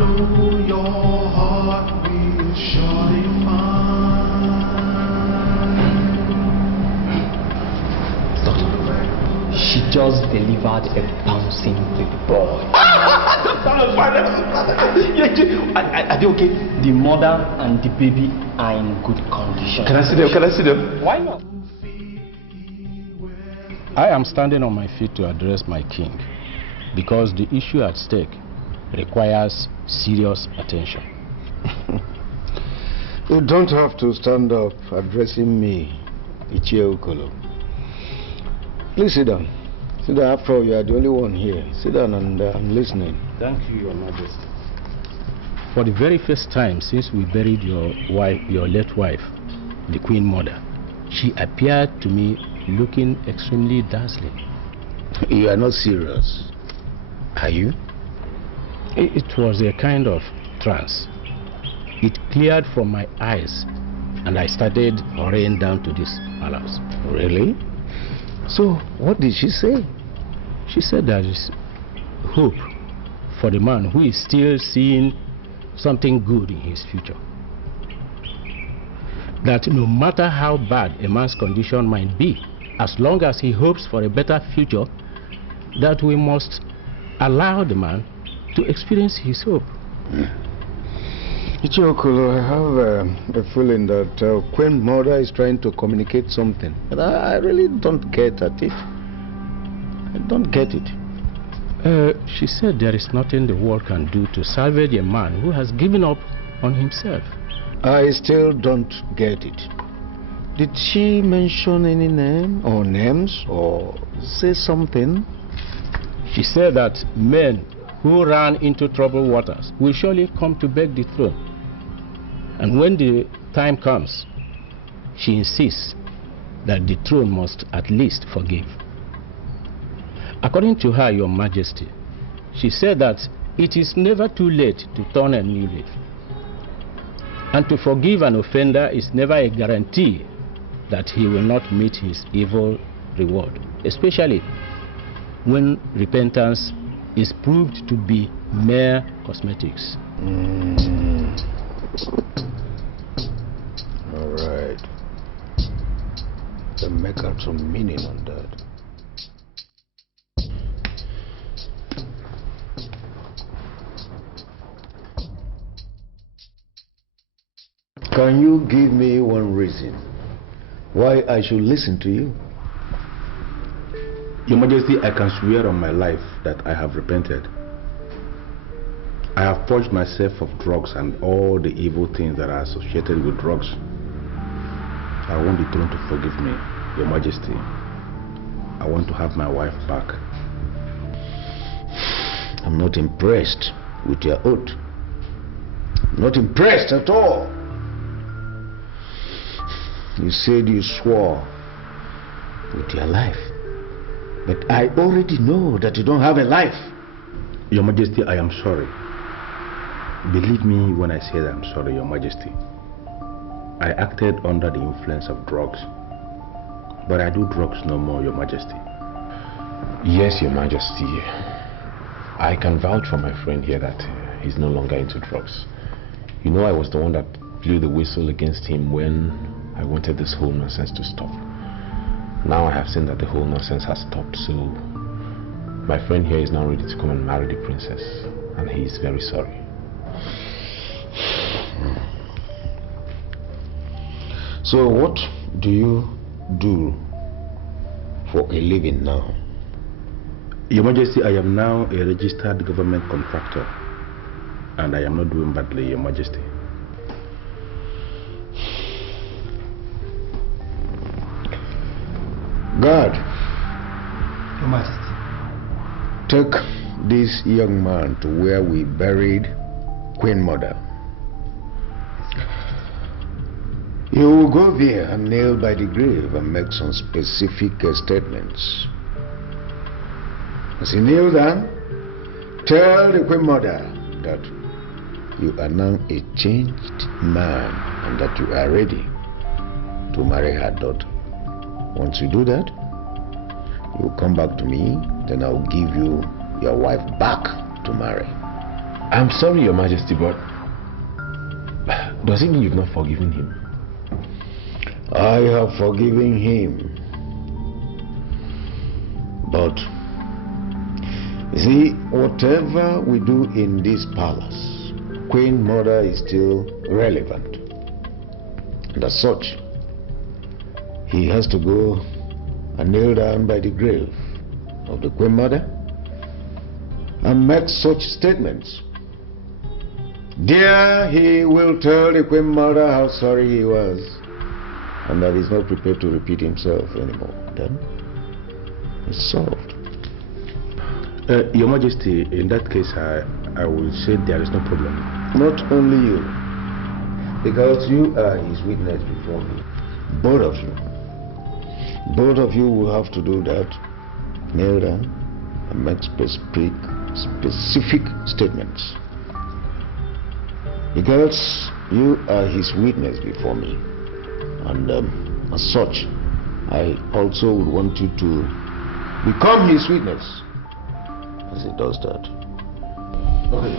know your heart will surely find. Doctor, she just delivered a bouncing baby boy. Are they okay? The mother and the baby are in good condition. Can I see them? Can I see them? Why not? I am standing on my feet to address my king because the issue at stake requires serious attention. You don't have to stand up addressing me, Iyke. Please sit down. Sit down. After all, you are the only one here. Sit down and I'm listening. Thank you, Your Majesty. For the very first time since we buried your late wife, the Queen Mother, she appeared to me looking extremely dazzling. You are not serious, are you? It was a kind of trance. It cleared from my eyes and I started hurrying down to this palace. Really? So, what did she say? She said there is hope for the man who is still seeing something good in his future. That no matter how bad a man's condition might be, as long as he hopes for a better future, that we must allow the man to experience his hope. Iyke, I have a feeling that Queen Mother is trying to communicate something, but I really don't get at it. I don't get it. She said there is nothing the world can do to salvage a man who has given up on himself. I still don't get it. Did she mention any name or names or say something? She said that men who ran into troubled waters will surely come to beg the throne. And when the time comes, she insists that the throne must at least forgive. According to her, Your Majesty, she said that it is never too late to turn a new leaf. And to forgive an offender is never a guarantee that he will not meet his evil reward, especially when repentance is proved to be mere cosmetics. All right. Then make out some meaning on that. Can you give me one reason why I should listen to you? Your Majesty, I can swear on my life that I have repented. I have purged myself of drugs and all the evil things that are associated with drugs. I want the throne to forgive me, Your Majesty. I want to have my wife back. I'm not impressed with your oath. Not impressed at all. You said you swore with your life. But I already know that you don't have a life. Your Majesty, I am sorry. Believe me when I say that I'm sorry, Your Majesty. I acted under the influence of drugs. But I do drugs no more, Your Majesty. Yes, Your Majesty. I can vouch for my friend here that he's no longer into drugs. You know, I was the one that blew the whistle against him when I wanted this whole nonsense to stop. Now I have seen that the whole nonsense has stopped, so my friend here is now ready to come and marry the princess, and he is very sorry. So what do you do for a living now? Your Majesty, I am now a registered government contractor, and I am not doing badly, Your Majesty. Guard, Your Majesty. take this young man to where we buried Queen Mother. You will go there and kneel by the grave and make some specific statements. As you kneel down, tell the Queen Mother that you are now a changed man and that you are ready to marry her daughter. Once you do that, you will come back to me, then I will give you your wife back to marry. I'm sorry, Your Majesty, but does it mean you've not forgiven him? I have forgiven him. But, you see, whatever we do in this palace, Queen Mother is still relevant. And as such, he has to go and kneel down by the grave of the Queen Mother and make such statements. There he will tell the Queen Mother how sorry he was and that he's not prepared to repeat himself anymore. Then it's solved. Your Majesty, in that case, I will say there is no problem. Not only you, because you are his witness before me. Both of you. Both of you will have to do that. Kneel down and make specific statements. Because you are his witness before me. And as such, I also would want you to become his witness as he does that. Okay.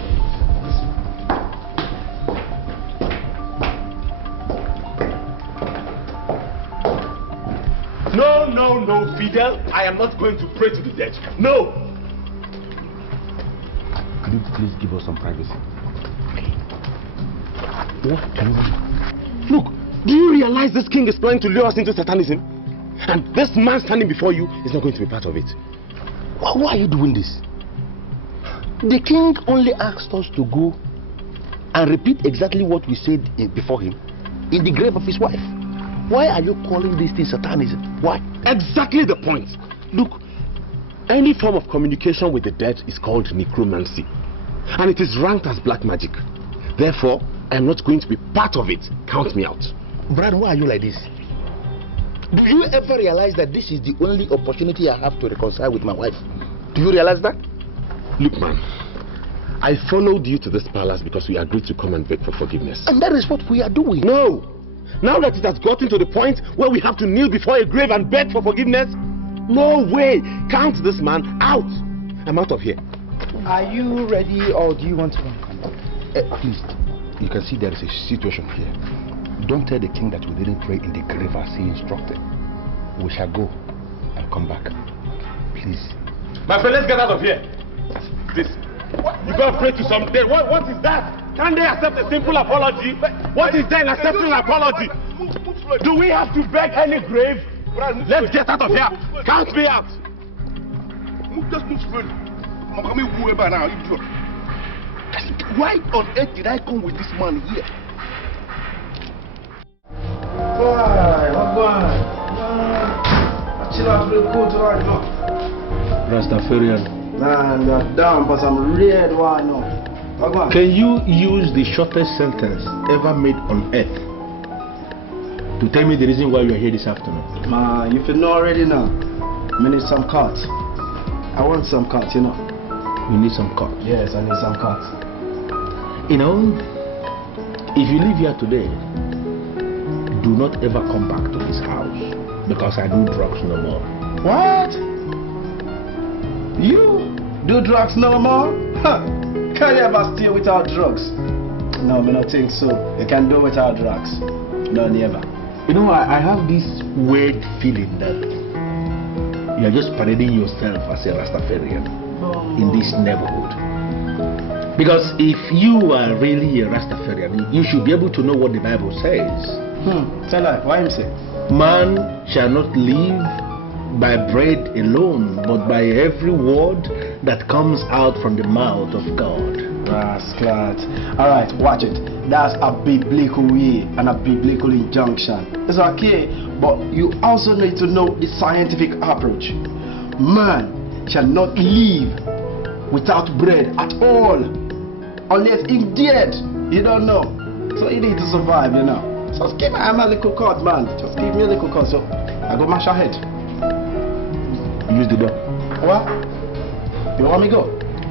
No, Fidel. I am not going to pray to the dead. No! Could you please give us some privacy? What can we do? Look, do you realize this king is planning to lure us into Satanism? And this man standing before you is not going to be part of it. Why are you doing this? The king only asked us to go and repeat exactly what we said before him in the grave of his wife. Why are you calling this thing Satanism? Why? Exactly the point. Look, any form of communication with the dead is called necromancy. And it is ranked as black magic. Therefore, I am not going to be part of it. Count me out. Brad, why are you like this? Do you ever realize that this is the only opportunity I have to reconcile with my wife? Do you realize that? Look, man, I followed you to this palace because we agreed to come and beg for forgiveness. And that is what we are doing. No! Now that it has gotten to the point where we have to kneel before a grave and beg for forgiveness, no way! Count this man out! I'm out of here. Are you ready or do you want to come? Please, you can see there is a situation here. Don't tell the king that we didn't pray in the grave as he instructed. We shall go and come back. Please. My friend, let's get out of here. This. You gotta pray to some dead. What is that? Can they accept a simple apology? What is there in accepting an apology? Do we have to beg any grave? Let's get out of here. Count me out. Just move slowly. I'm coming whoever now. Why on earth did I come with this man here? Why? What going? Chill out real cool tonight, no? Rastafarian. Man, you're down, but I'm red one, no. What going? Can you use the shortest sentence ever made on earth to tell me the reason why we are here this afternoon? Man, if you know already now, I need some cards. I want some cards, you know. You need some cards? Yes, I need some cards. You know, if you live here today, do not ever come back to this house because I do drugs no more. What? You do drugs no more? Huh. Can you ever stay without drugs? No, I don't think so. You can do without drugs. No, never. You know, I have this weird feeling that you're just parading yourself as a Rastafarian in this neighborhood. Because if you are really a Rastafarian, you should be able to know what the Bible says. Tell her, why him say? Man shall not live by bread alone, but by every word that comes out from the mouth of God. Rascal. Alright, watch it. That's a biblical way and a biblical injunction. It's okay, but you also need to know the scientific approach. Man shall not live without bread at all, unless he's dead. You don't know. So you need to survive, you know. So just give me a little cut, man. Just give me a little cut, so I go mash your head. Use the door. What? You want me to go?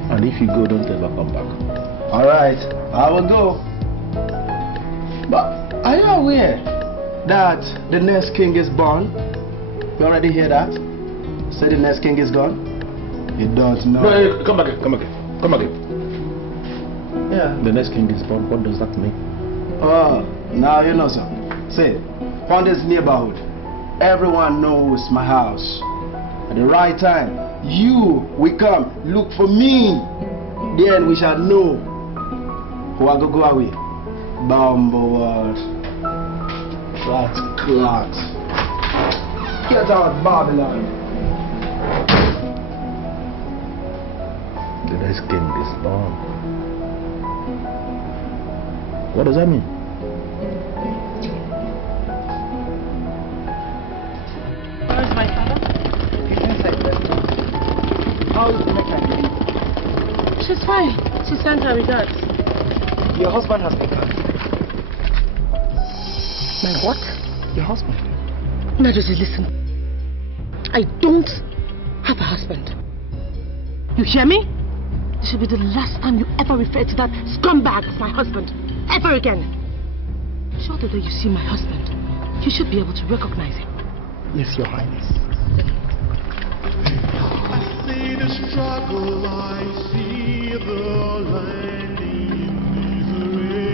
And if you go, don't ever come back. Alright, I will go. But are you aware that the next king is born? You already hear that? Say the next king is gone? You don't know. No, come back here, come back here, come back here. Yeah. The next king is born. What does that mean? Oh, now you know, sir. See, on this neighborhood, everyone knows my house. At the right time, you will come look for me. Then we shall know who I go away. Bumble world. Flat clot. Get out, Babylon. The next king is born. What does that mean? Where is my father? He's inside the restaurant. How is the next time? She's fine. She sent her regards. Your husband has been killed. My what? Your husband? Majesty, listen. I don't have a husband. You hear me? This should be the last time you ever refer to that scumbag as my husband. Ever again. Sure, the day you see my husband, you should be able to recognize him. Yes, Your Highness. I see the struggle, I see the land in misery.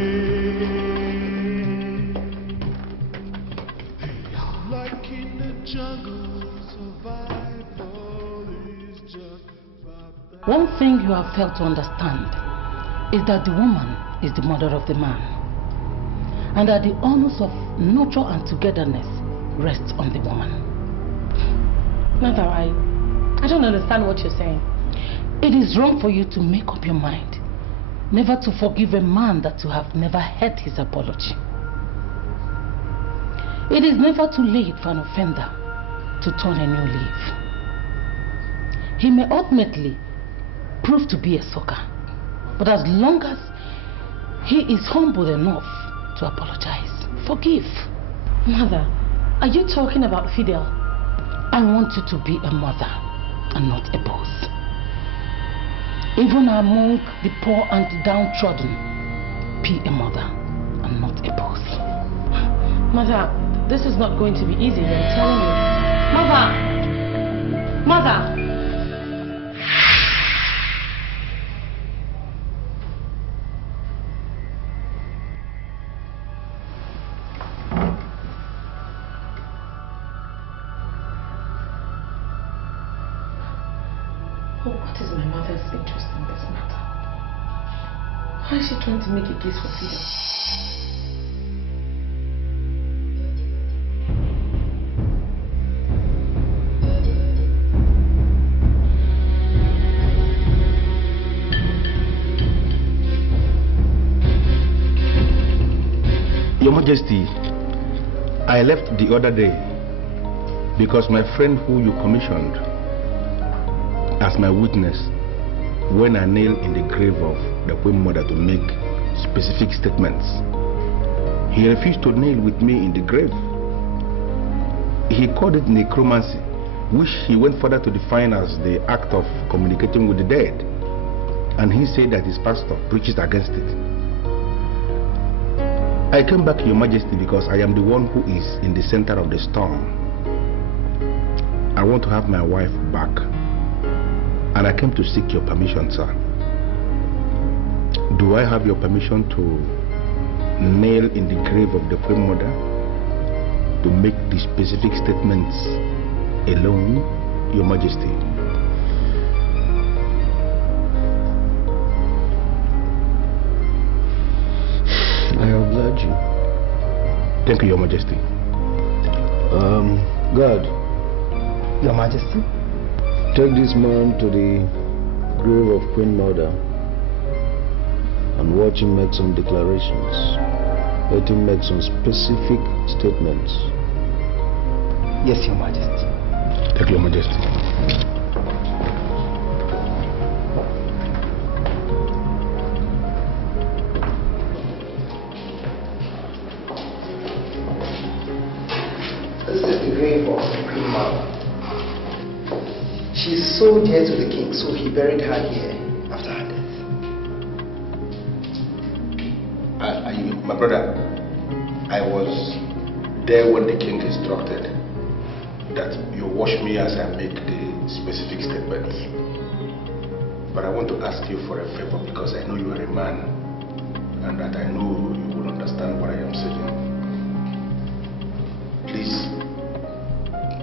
Like in the jungle, survival is just about One thing you have failed to understand is that the woman is the mother of the man, and that the honors of nurture and togetherness rests on the woman. Mother, I don't understand what you're saying. It is wrong for you to make up your mind never to forgive a man that you have never heard his apology. It is never too late for an offender to turn a new leaf. He may ultimately prove to be a sucker, but as long as he is humble enough to apologize, forgive. Mother, are you talking about Fidel? I want you to be a mother and not a boss. Even among the poor and the downtrodden, be a mother and not a boss. Mother, this is not going to be easy, I'm telling you. Mother! Mother! What is my mother's interest in this matter? Why is she trying to make a case for Fidel? Your Majesty, I left the other day because my friend who you commissioned as my witness when I nailed in the grave of the Queen Mother to make specific statements, he refused to nail with me in the grave. He called it necromancy, which he went further to define as the act of communicating with the dead, and he said that his pastor preaches against it. I came back, Your Majesty, because I am the one who is in the center of the storm. I want to have my wife back, and I came to seek your permission, sir. Do I have your permission to nail in the grave of the Queen Mother to make the specific statements alone, Your Majesty? I oblige you. Thank you, Your Majesty. God, Your Majesty? take this man to the grave of Queen Mother and watch him make some declarations. Let him make some specific statements. Yes, Your Majesty. Thank you, Your Majesty. This is the grave of the Queen Mother. She's so dear to the king, so he buried her here after her death. My brother, I was there when the king instructed that you watch me as I make the specific statements. But I want to ask you for a favor because I know you are a man and that I know you will understand what I am saying. Please,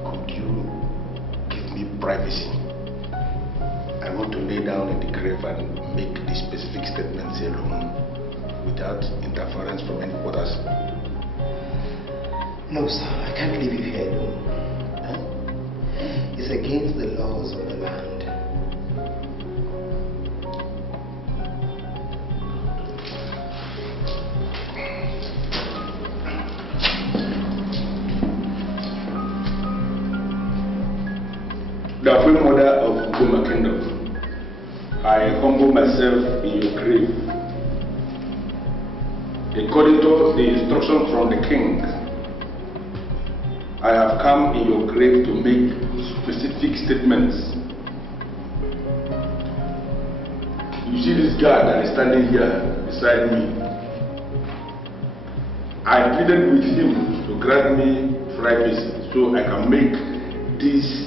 could you give me privacy? I want to lay down in the grave and make the specific statements alone without interference from any others. No, sir, I can't leave you here alone. Huh? It's against the laws of the land. The Queen Mother of Goma Kingdom, I humble myself in your grave. According to the instructions from the king, I have come in your grave to make specific statements. You see this guard that is standing here beside me. I pleaded with him to grant me privacy so I can make these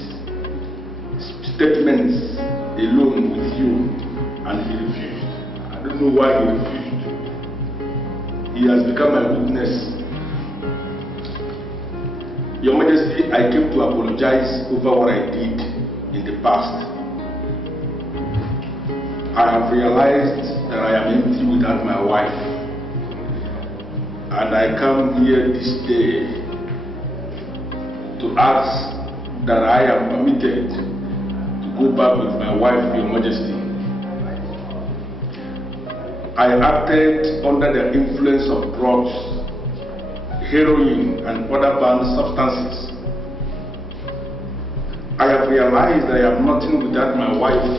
statements alone with you, and he refused. I don't know why he refused. He has become my witness. Your Majesty, I came to apologize over what I did in the past. I have realized that I am empty without my wife, and I come here this day to ask that I am permitted go back with my wife, Your Majesty. I acted under the influence of drugs, heroin, and other banned substances. I have realized that I am nothing without my wife,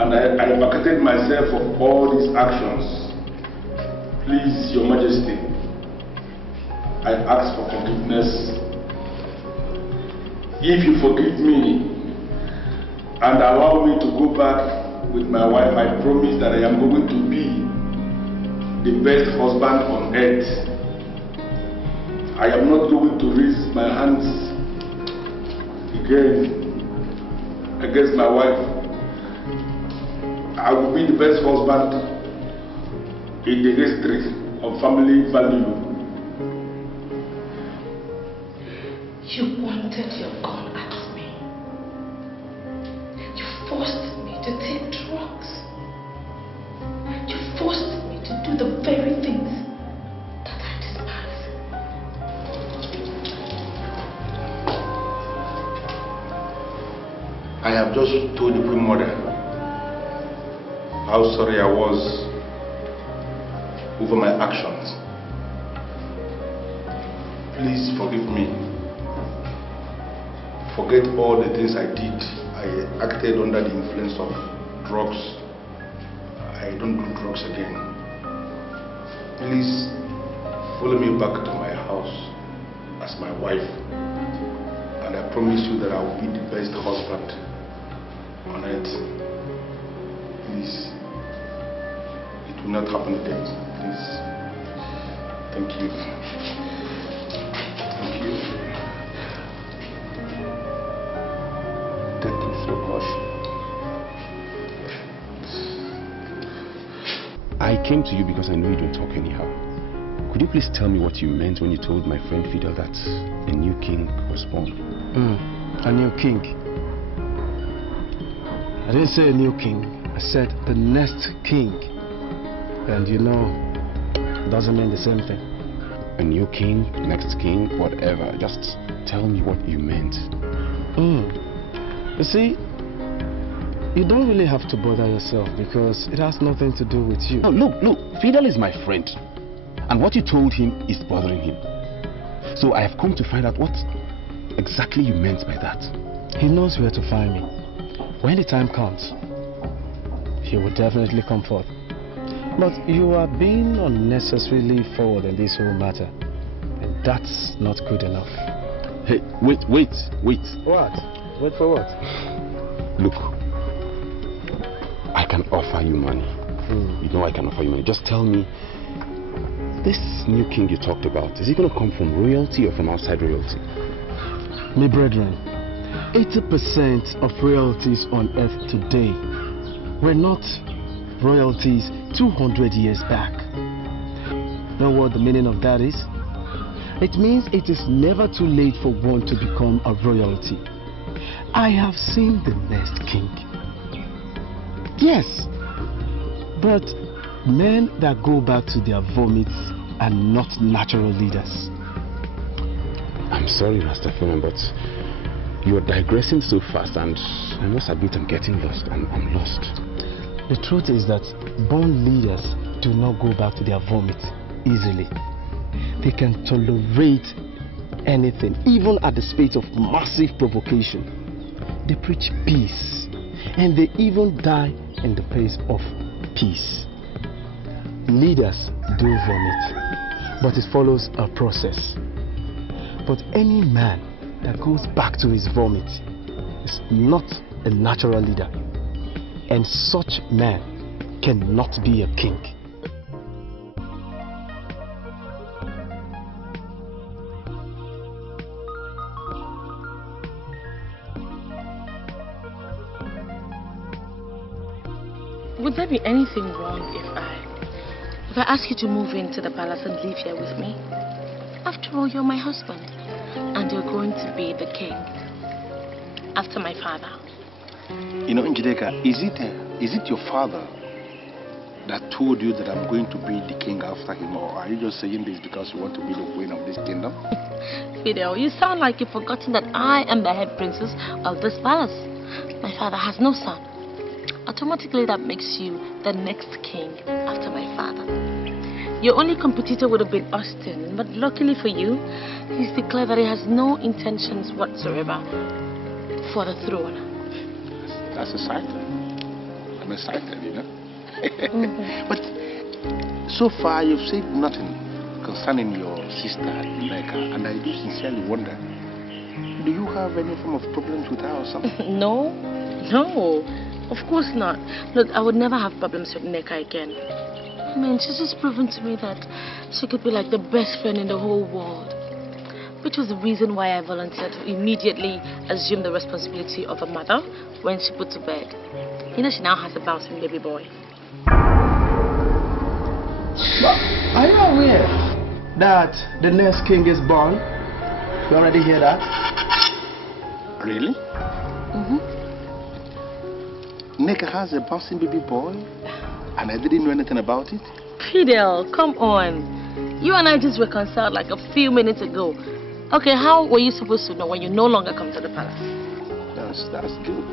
and I vacated myself of all these actions. Please, Your Majesty, I ask for forgiveness. If you forgive me, and allow me to go back with my wife, I promise that I am going to be the best husband on earth. I am not going to raise my hands again against my wife. I will be the best husband in the history of family value. You pointed your gun at me. You forced me to take drugs. You forced me to do the very things that I despise. I have just told the Queen Mother how sorry I was over my actions. Please forgive me. Forget all the things I did. I acted under the influence of drugs. I don't do drugs again. Please follow me back to my house as my wife, and I promise you that I will be the best husband on earth. Please, it will not happen again. Please. Thank you. Thank you. Thank you so much. I came to you because I know you don't talk anyhow. Could you please tell me what you meant when you told my friend Fidel that a new king was born? A new king? I didn't say a new king. I said the next king. And you know, it doesn't mean the same thing. A new king, next king, whatever. Just tell me what you meant. You see, you don't really have to bother yourself because it has nothing to do with you. No, look, Fidel is my friend. And what you told him is bothering him. So I have come to find out what exactly you meant by that. He knows where to find me. When the time comes, he will definitely come forth. But you are being unnecessarily forward in this whole matter. And that's not good enough. Hey, wait. What? Wait for what? Look, I can offer you money. You know I can offer you money. Just tell me, this new king you talked about, is he going to come from royalty or from outside royalty? My brethren, 80% of royalties on earth today were not royalties 200 years back. Know what the meaning of that is? It means it is never too late for one to become a royalty. I have seen the next king. Yes, but men that go back to their vomits are not natural leaders. I'm sorry, Master Freeman, but you're digressing so fast, and I must admit I'm getting lost. I'm lost. The truth is that born leaders do not go back to their vomit easily. They can tolerate anything, even at the space of massive provocation. They preach peace, and they even die in the place of peace. Leaders do vomit, but it follows a process. But any man that goes back to his vomit is not a natural leader, and such man cannot be a king. Would there be anything wrong if I ask you to move into the palace and live here with me? After all, you're my husband, and you're going to be the king after my father. You know, Njideka, is it your father that told you that I'm going to be the king after him, or are you just saying this because you want to be the queen of this kingdom? Fidel, you sound like you've forgotten that I am the head princess of this palace. My father has no son. Automatically that makes you the next king after my father. Your only competitor would have been Austin, but luckily for you, he's declared that he has no intentions whatsoever for the throne. That's exciting. I'm excited, you know. But so far you've said nothing concerning your sister Iyke, and I do sincerely wonder, do you have any form of problems with her or something? No. Of course not. Look, I would never have problems with Iyke again. I mean, she's just proven to me that she could be like the best friend in the whole world. Which was the reason why I volunteered to immediately assume the responsibility of a mother when she put to bed. You know, she now has a bouncing baby boy. But are you aware that the next king is born? You already hear that? Really? Iyke has a bouncing baby boy, and I didn't know anything about it? Fidel, come on. You and I just reconciled like a few minutes ago. Okay, how were you supposed to know when you no longer come to the palace? That's good.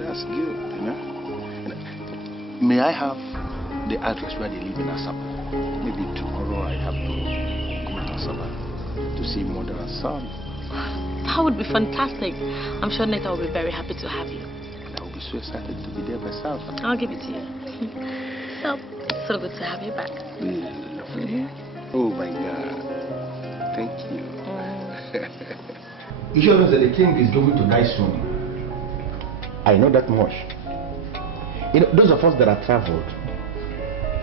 That's good, you know. May I have the address where they live in Asaba? Maybe tomorrow I have to go to Asaba to see mother and son. That would be fantastic. I'm sure Iyke will be very happy to have you. And I will be so excited to be there myself. I'll give it to you. So good to have you back. Lovely. Oh my God. Thank you. You sure that the king is going to die soon? I know that much. You know, those of us that have traveled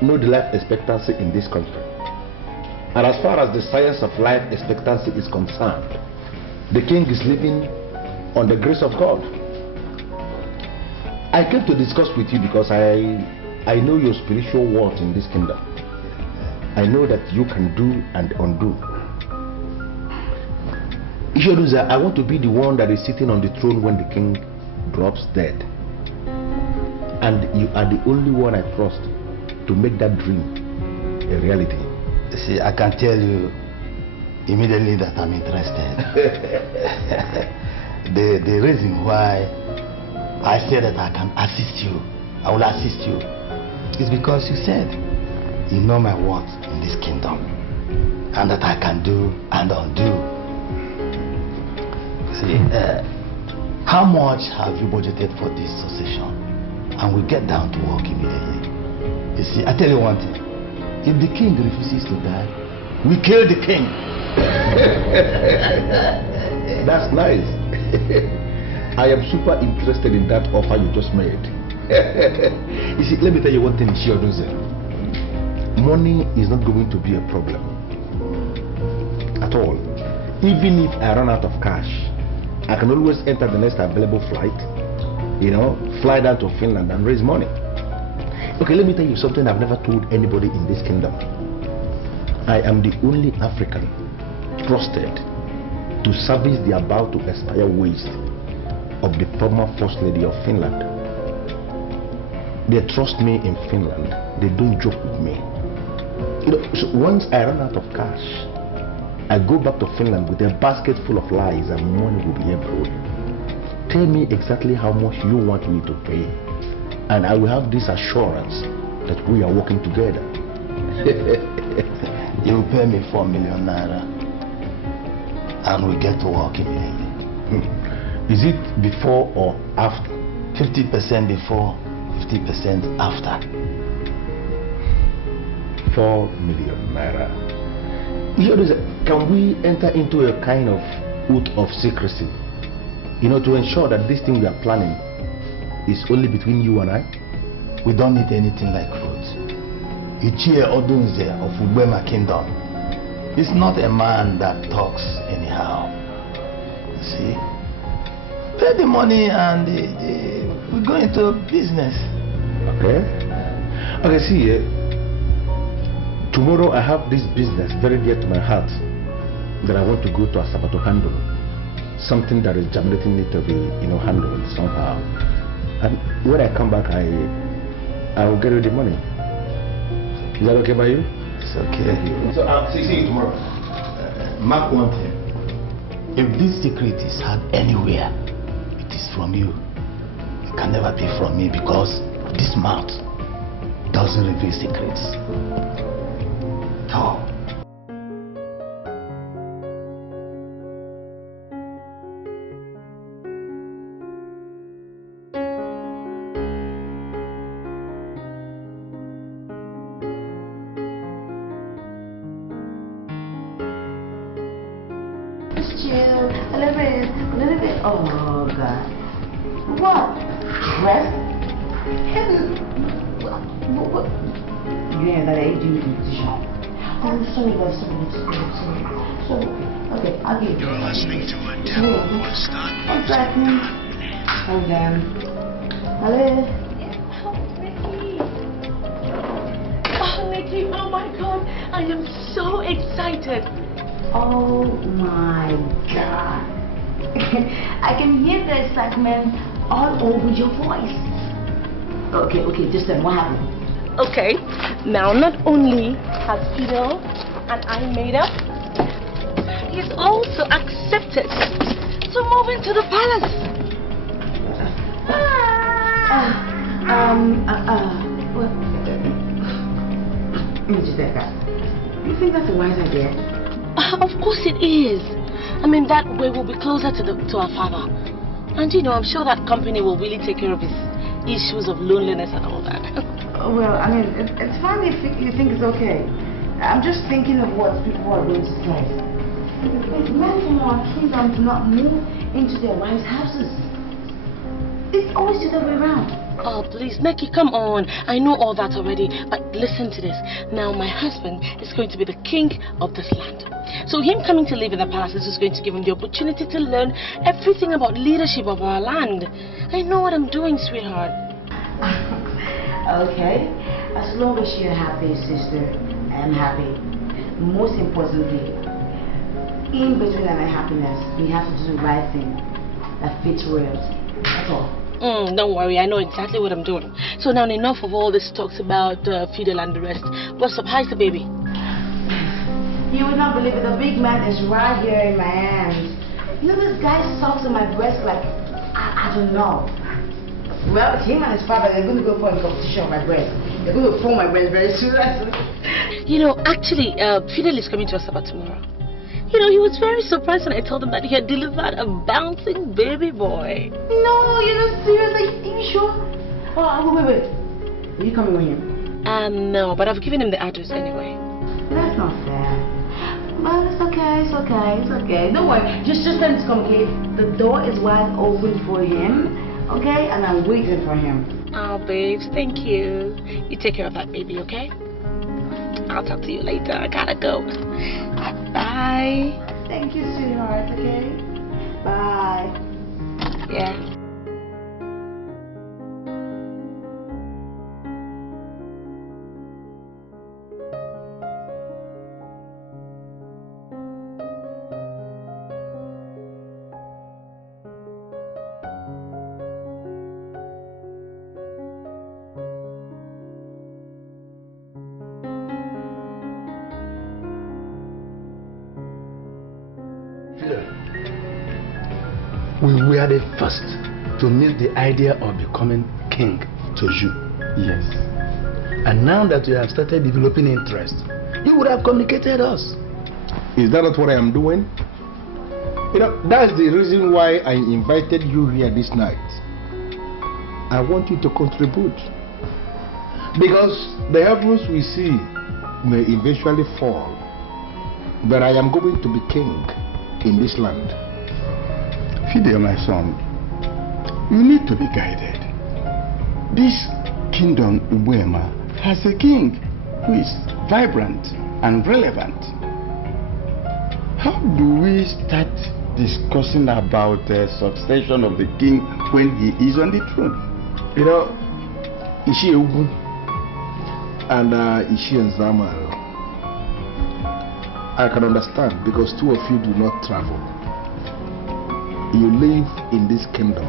know the life expectancy in this country. And as far as the science of life expectancy is concerned, the king is living on the grace of God. I came to discuss with you because I know your spiritual worth in this kingdom. I know that you can do and undo. Ishoduza, I want to be the one that is sitting on the throne when the king drops dead. And you are the only one I trust to make that dream a reality. See, I can tell you immediately that I'm interested. the reason why I said that I can assist you, I will assist you, is because you said you know my worth in this kingdom and that I can do and undo. See, how much have you budgeted for this succession? And we get down to work immediately. You see, I tell you one thing. If the king refuses to die, we kill the king. That's nice. I am super interested in that offer you just made. You see, let me tell you one thing, Ishoduza. Money is not going to be a problem at all. Even if I run out of cash, I can always enter the next available flight, you know, fly down to Finland and raise money. Okay, let me tell you something I've never told anybody in this kingdom. I am the only African trusted to service the about to expire waste of the former First Lady of Finland. They trust me in Finland. They don't joke with me. You know, so once I run out of cash, I go back to Finland with a basket full of lies and money will be abroad. Tell me exactly how much you want me to pay, and I will have this assurance that we are working together. You will pay me 4 million naira and we get to work immediately. Is it before or after? 50% before, 50% after. 4 million naira. Can we enter into a kind of oath of secrecy, you know, to ensure that this thing we are planning is only between you and I? We don't need anything like fruit. Iyke Odunze of Ugbema Kingdom is not a man that talks anyhow. You see? Pay the money and we go into business. Okay. Okay, see, tomorrow I have this business very dear to my heart that I want to go to Asaba to handle. Something that is germinating need to be, you know, handled somehow. And when I come back, I will get you the money. Is that okay by you? It's okay. So I'll see you tomorrow. Mark one thing. If this secret is had anywhere, it is from you. It can never be from me because this mouth doesn't reveal secrets. Talk. Oh God. What? Rest? What? You ain't that age in the position. I'm sorry, love, sorry. Okay, I'll give you. You're listening to a download start. One second. Hold on. Hello? Nikki, oh my God, I am so excited. Oh my God. I can hear the excitement all over your voice. Okay, just then, what happened? Okay, now not only has Fidel and I made up, he's also accepted to move into the palace. You think that's a wise idea? Of course it is. I mean, that way we'll be closer to our father. And you know, I'm sure that company will really take care of his issues of loneliness and all that. Well, I mean, it's fine if you think it's okay. I'm just thinking of what people are going to try. Men from our kingdom do not move into their wives' houses. It's always the other way around. Oh, please, Neki, come on. I know all that already, but listen to this. Now, my husband is going to be the king of this land. So him coming to live in the palace is just going to give him the opportunity to learn everything about leadership of our land. I know what I'm doing, sweetheart. Okay. As long as you're happy, sister, I'm happy. Most importantly, in between our happiness, we have to do the right thing that fits royalty. That's all. Don't worry, I know exactly what I'm doing. So now enough of all this talks about Fidel and the rest. What's up? How's the baby? You would not believe it. The big man is right here in my hands. You know, this guy sucks on my breast like, I don't know. Well, him and his father, they're going to go for a competition of my breast. They're going to pull my breast very soon. You know, actually, Fidel is coming to Asaba tomorrow. You know, he was very surprised when I told him that he had delivered a bouncing baby boy. No, you're not serious. Are you sure? Oh, wait. Are you coming with him? No, but I've given him the address anyway. That's not fair. Well, it's okay. Don't worry. Just let him come, okay? The door is wide open for him, okay? And I'm waiting for him. Oh, babes, thank you. You take care of that baby, okay? I'll talk to you later. I gotta go. Bye. Thank you, sweetheart, okay? Bye. Yeah. we were the first to meet the idea of becoming king to you. Yes. And now that you have started developing interest, you would have communicated us. Is that not what I am doing? You know, that's the reason why I invited you here this night. I want you to contribute. Because the heavens we see may eventually fall. But I am going to be king in this land. Fidel, my son, you need to be guided. This kingdom, Ubuema, has a king who is vibrant and relevant. How do we start discussing about the succession of the king when he is on the throne? You know, Ishi Ugu and Ishi and Zamal, I can understand because two of you do not travel. You live in this kingdom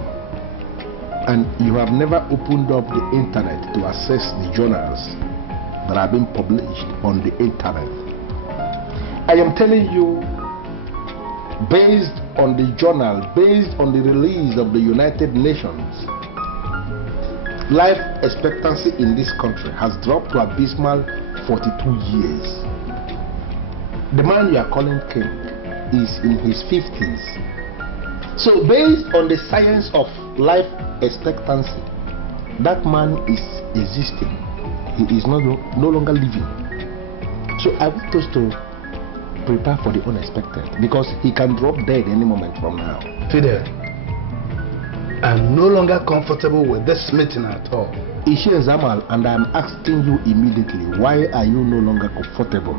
and you have never opened up the internet to access the journals that have been published on the internet. I am telling you, based on the journal, based on the release of the United Nations, life expectancy in this country has dropped to abysmal 42 years. The man you are calling king is in his 50s. So based on the science of life expectancy, that man is existing. He is no longer living. So I want us to prepare for the unexpected because he can drop dead any moment from now. Fidel, I'm no longer comfortable with this meeting at all. Ishi Zamal, and I'm asking you immediately, why are you no longer comfortable?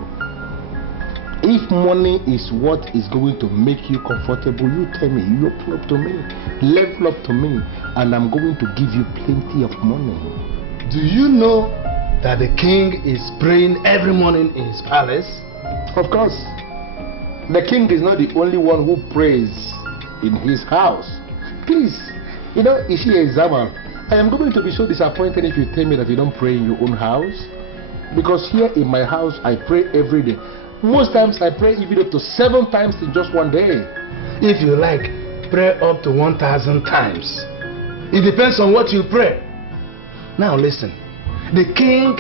If money is what is going to make you comfortable, you tell me, you open up to me, level up to me, and I'm going to give you plenty of money. Do you know that the king is praying every morning in his palace? Of course. The king is not the only one who prays in his house. Please, you know, Ishi Zamal, I am going to be so disappointed if you tell me that you don't pray in your own house. Because here in my house, I pray every day. Most times I pray even up to 7 times in just one day. If you like, pray up to 1,000 times. It depends on what you pray. Now listen, the king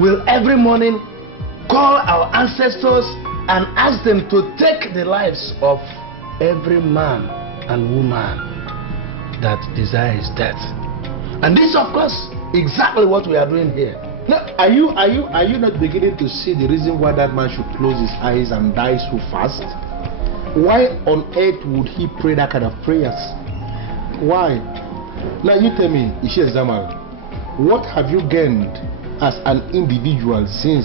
will every morning call our ancestors and ask them to take the lives of every man and woman that desires death. And this, of course, exactly what we are doing here. Now, are you not beginning to see the reason why that man should close his eyes and die so fast? Why on earth would he pray that kind of prayers? Why? Now you tell me, Ishi Zamal, what have you gained as an individual since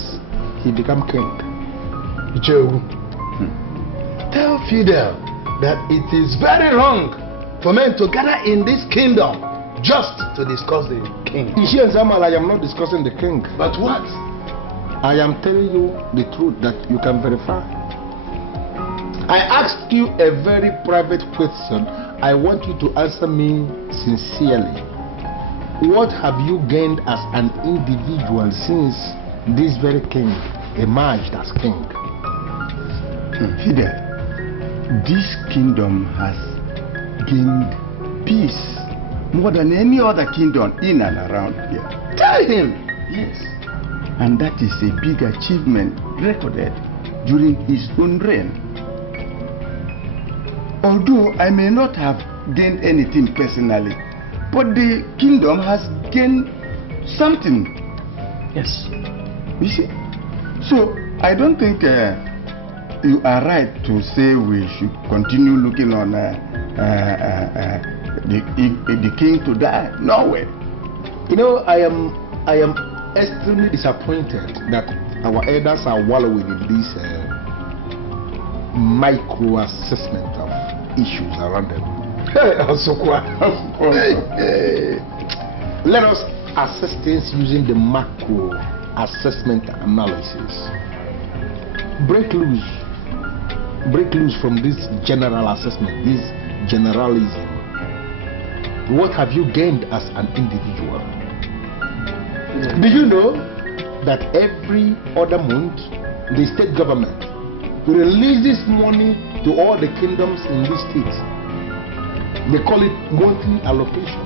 he became king? Joe, tell Fidel that it is very wrong for men to gather in this kingdom just to discuss the king. Ishi Zamal, I am not discussing the king. But what? I am telling you the truth that you can verify. I asked you a very private question. I want you to answer me sincerely. What have you gained as an individual since this very king emerged as king? Fidel, this kingdom has gained peace more than any other kingdom in and around here. Tell him! Yes. And that is a big achievement recorded during his own reign. Although I may not have gained anything personally, but the kingdom has gained something. Yes. You see? So I don't think you are right to say we should continue looking on the king to die. No way. You know, I am extremely disappointed that our elders are wallowing in this micro assessment of issues around them. Let us assess things using the macro assessment analysis. Break loose from this general assessment, this generalism. What have you gained as an individual? Do you know that every other month the state government releases money to all the kingdoms in these states? They call it monthly allocation.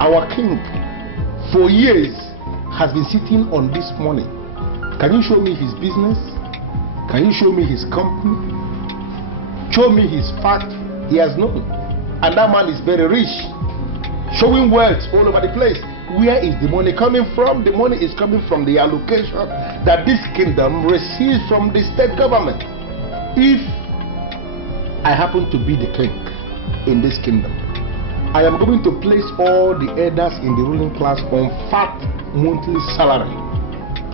Our king, for years, has been sitting on this money. Can you show me his business? Can you show me his company? Show me his fact. He has known. And that man is very rich, showing wealth all over the place. Where is the money coming from? The money is coming from the allocation that this kingdom receives from the state government. If I happen to be the king in this kingdom, I am going to place all the elders in the ruling class on fat monthly salary.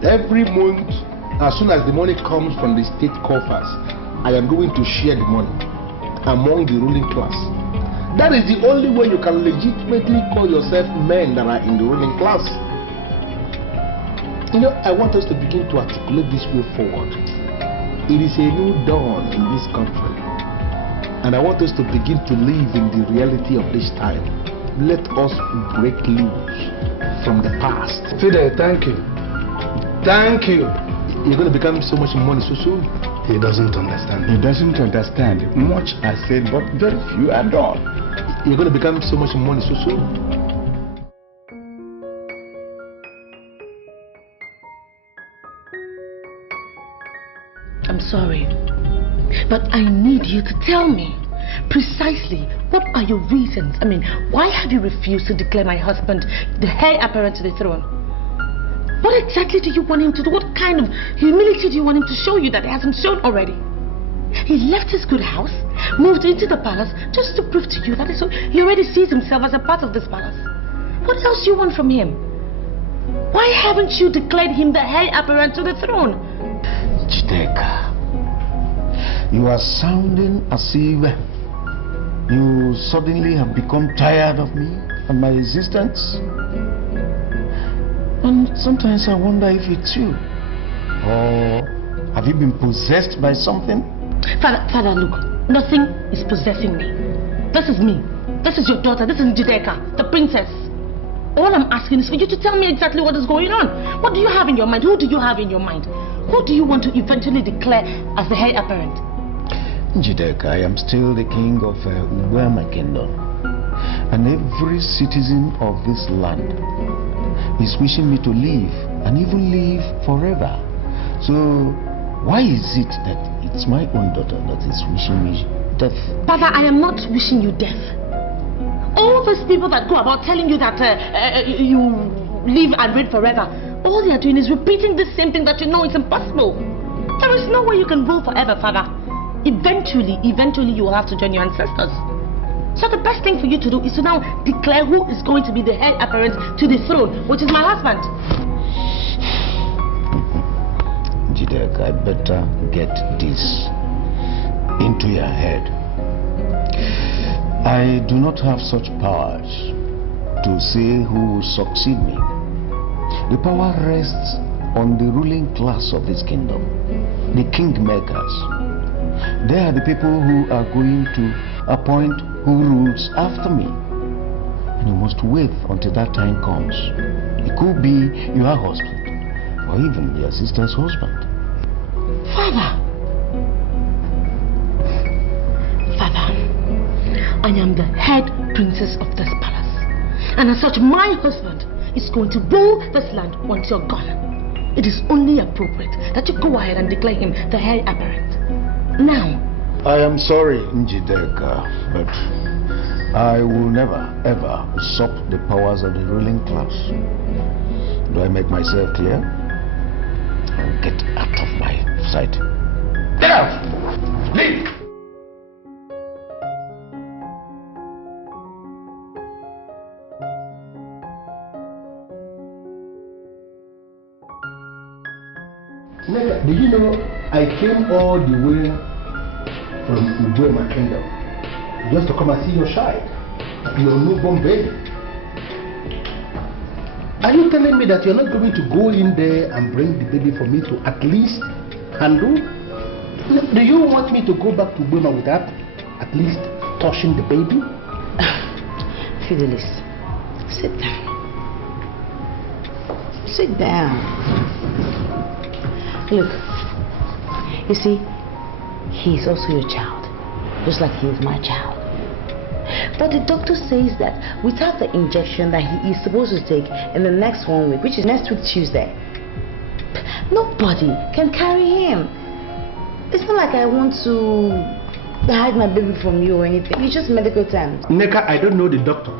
Every month, as soon as the money comes from the state coffers, I am going to share the money among the ruling class. That is the only way you can legitimately call yourself men that are in the ruling class. You know, I want us to begin to articulate this way forward. It is a new dawn in this country, and I want us to begin to live in the reality of this time. Let us break loose from the past. Fidel, thank you. Thank you. You're going to become so much money so soon. He doesn't understand. He doesn't understand. Much I said, but very few are done. You're going to become so much money so soon. I'm sorry, but I need you to tell me precisely what are your reasons. I mean, why have you refused to declare my husband the heir apparent to the throne? What exactly do you want him to do? What kind of humility do you want him to show you that he hasn't shown already? He left his good house, moved into the palace just to prove to you that he already sees himself as a part of this palace. What else do you want from him? Why haven't you declared him the heir apparent to the throne? Dikeh, you are sounding as if you suddenly have become tired of me and my existence. And sometimes I wonder if it's you. Or have you been possessed by something? Father, look, nothing is possessing me. This is me. This is your daughter. This is Dikeh, the princess. All I'm asking is for you to tell me exactly what is going on. What do you have in your mind? Who do you have in your mind? Who do you want to eventually declare as the heir apparent? Dikeh, I am still the king of my kingdom. And every citizen of this land is wishing me to live, and even live forever. So why is it that it's my own daughter that is wishing me death? Father, I am not wishing you death. All those people that go about telling you that you live and reign forever, all they are doing is repeating the same thing that you know is impossible. There is no way you can rule forever, Father. Eventually you will have to join your ancestors. So the best thing for you to do is to now declare who is going to be the heir apparent to the throne, which is my husband. Dikeh, I better get this into your head. I do not have such powers to say who will succeed me. The power rests on the ruling class of this kingdom, the kingmakers. They are the people who are going to appoint who rules after me. And you must wait until that time comes. It could be your husband, or even your sister's husband. Father, I am the head princess of this palace. And as such, my husband is going to rule this land once you're gone. It is only appropriate that you go ahead and declare him the heir apparent. Now. I am sorry, Dikeh, but I will never ever usurp the powers of the ruling class. Do I make myself clear? I'll get out of my sight. Get out! Leave! Nigga, did you know I came all the way from my kingdom just to come and see your child, your newborn baby? Are you telling me that you're not going to go in there and bring the baby for me to at least handle? Do you want me to go back to Burma without at least touching the baby? Fidelis, sit down. Sit down. Look, you see, he is also your child, just like he is my child. But the doctor says that without the injection that he is supposed to take in the next 1 week, which is next week Tuesday, nobody can carry him. It's not like I want to hide my baby from you or anything. It's just medical terms. Nneka, I don't know the doctor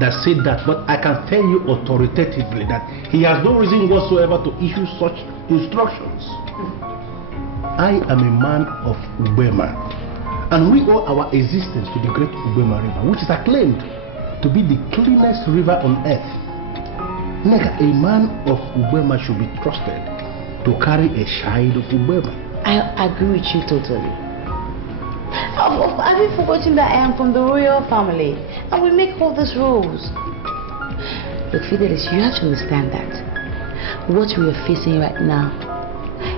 that said that, but I can tell you authoritatively that he has no reason whatsoever to issue such instructions. I am a man of Ubema, and we owe our existence to the great Ubema River, which is acclaimed to be the cleanest river on earth. Nneka, a man of Ubema should be trusted to carry a child of Ubema. I agree with you totally. Have you forgotten that I am from the royal family and we make all these rules? Look, Fidelis, you have to understand that what we are facing right now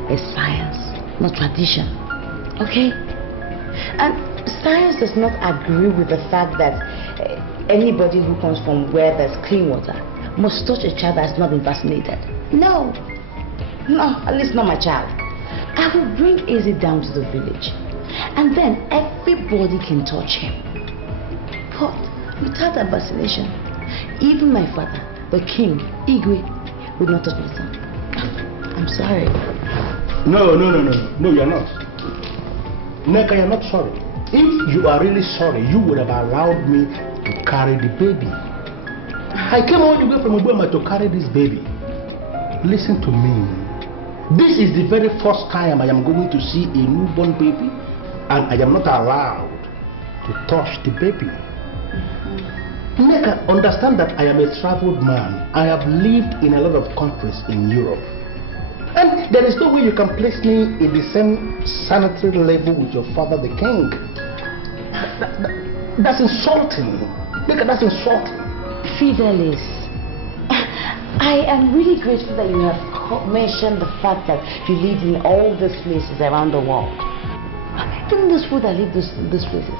is science, not tradition. Okay? And science does not agree with the fact that anybody who comes from where there's clean water must touch a child that has not been vaccinated. No, at least not my child. I will bring Izzy down to the village, and then everybody can touch him. But without a vaccination, even my father, the king, Iyke, would not touch my son. I'm sorry. No, you're not. Nneka, you're not sorry. If you are really sorry, you would have allowed me to carry the baby. I came all the way from Ubema to carry this baby. Listen to me. This is the very first time I am going to see a newborn baby, and I am not allowed to touch the baby. Nneka, understand that I am a traveled man. I have lived in a lot of countries in Europe. And there is no way you can place me in the same sanitary level with your father, the king. That's insulting. Nneka, that's insulting. Fidelis, I am really grateful that you have mentioned the fact that you live in all these places around the world. Even those people that live in those places,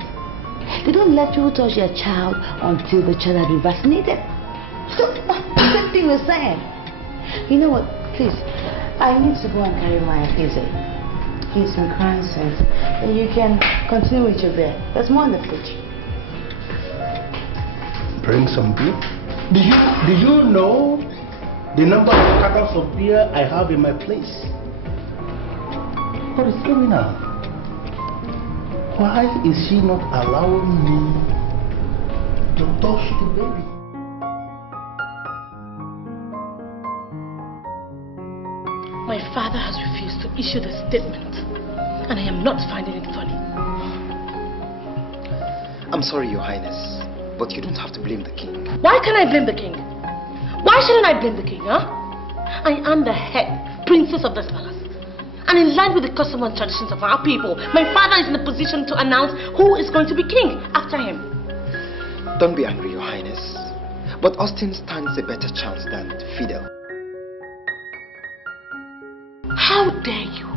they don't let you touch their child until the child has been vaccinated. So, same thing we're saying. You know what? Please, I need to go and carry my Izzy. He's been crying since. And you can continue with your beer. There's more in the fridge. Bring some beer. Do you know the number of cartons of beer I have in my place? What is going on? Why is she not allowing me to touch the baby? My father has refused to issue the statement, and I am not finding it funny. I'm sorry, Your Highness, but you don't have to blame the king. Why can't I blame the king? Why shouldn't I blame the king, huh? I am the head princess of this palace. And in line with the custom and traditions of our people, my father is in a position to announce who is going to be king after him. Don't be angry, Your Highness, but Austin stands a better chance than Fidel. How dare you?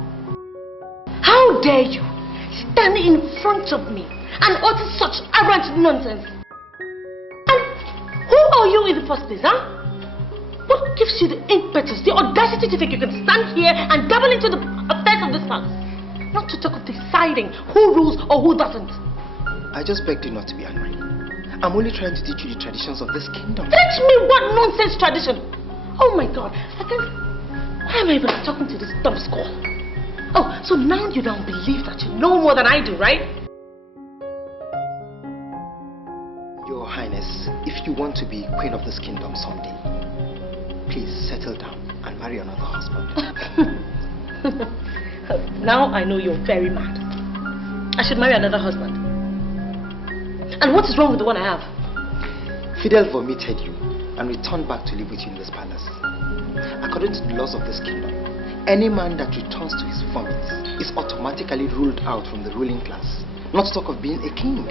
How dare you stand in front of me and utter such arrant nonsense? And who are you in the first place, huh? What gives you the impetus, the audacity to think you can stand here and dabble into the affairs of this palace? Not to talk of deciding who rules or who doesn't. I just begged you not to be angry. I'm only trying to teach you the traditions of this kingdom. Teach me what nonsense tradition? Oh my God, why am I even talking to this dumb squall? Oh, so now you don't believe that you know more than I do, right? Your Highness, if you want to be queen of this kingdom someday, please settle down and marry another husband. Now I know you're very mad. I should marry another husband. And what is wrong with the one I have? Fidel vomited you and returned back to live with you in this palace. According to the laws of this kingdom, any man that returns to his vomits is automatically ruled out from the ruling class, not to talk of being a king.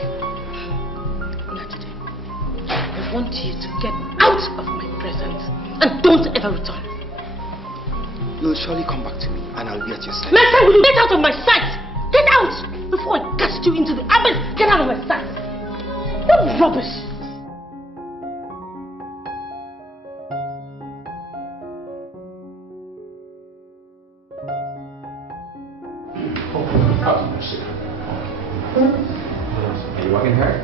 I want you to get out of my presence and don't ever return. You'll surely come back to me and I'll be at your side. My son, will you get out of my sight? Get out before I cast you into the abyss. Get out of my sight. What rubbish. Are you working hard?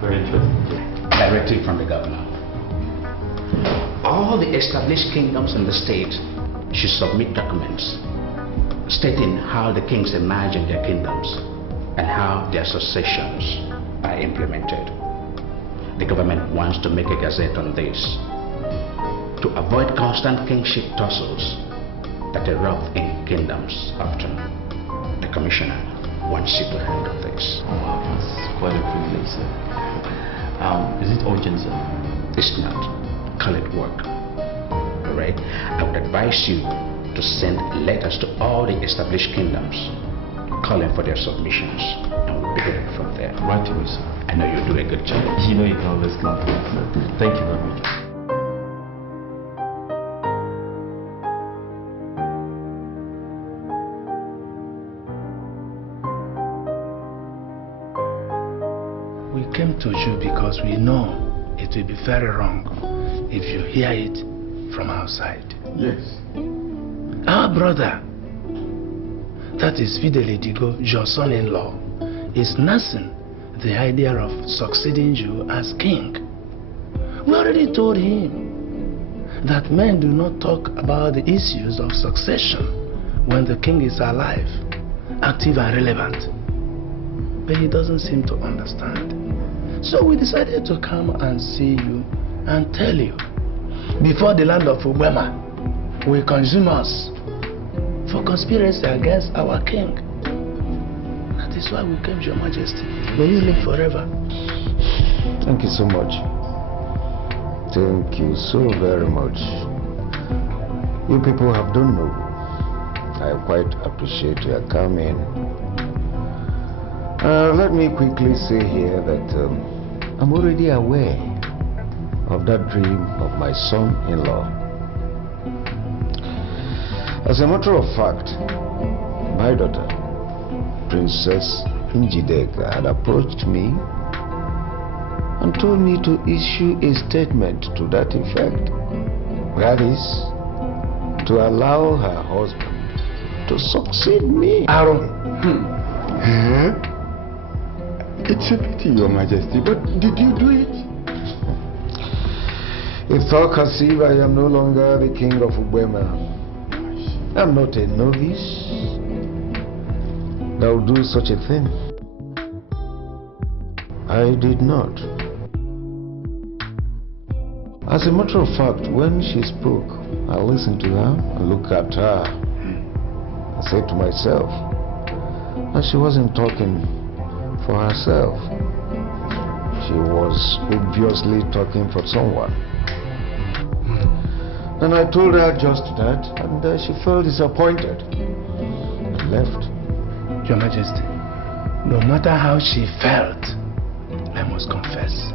Very interesting. Directive from the governor. All the established kingdoms in the state should submit documents stating how the kings emerge in their kingdoms and how their successions are implemented. The government wants to make a gazette on this to avoid constant kingship tussles that erupt in kingdoms often. The commissioner wants you to handle this. Wow, that's quite a privilege, sir. Is it urgent, sir? It's not. Call it work. Alright? I would advise you to send letters to all the established kingdoms calling for their submissions, and we'll begin from there. Right away, sir. I know you'll do a good job. You know you can always count on me, sir. Thank you very much. We came to you because we know it will be very wrong if you hear it from outside. Yes. Our brother, that is Fidel Digo, your son-in-law, is nursing the idea of succeeding you as king. We already told him that men do not talk about the issues of succession when the king is alive, active and relevant. But he doesn't seem to understand. So we decided to come and see you and tell you, before the land of Ubema will consume us for conspiracy against our king. That is why we came, Your Majesty. May you live forever. Thank you so much. Thank you so very much. You people have done know. I quite appreciate your coming. Let me quickly say here that I'm already aware of that dream of my son-in-law. As a matter of fact, my daughter, Princess Njideka, had approached me and told me to issue a statement to that effect. That is, to allow her husband to succeed me. Aaron. It's a pity, Your Majesty, but did you do it? If thou conceive, I am no longer the king of Ubema. I'm not a novice. Thou do such a thing. I did not. As a matter of fact, when she spoke, I listened to her and looked at her. I said to myself that she wasn't talking for herself. She was obviously talking for someone. And I told her just that, and she felt disappointed and left. Your Majesty, no matter how she felt, I must confess,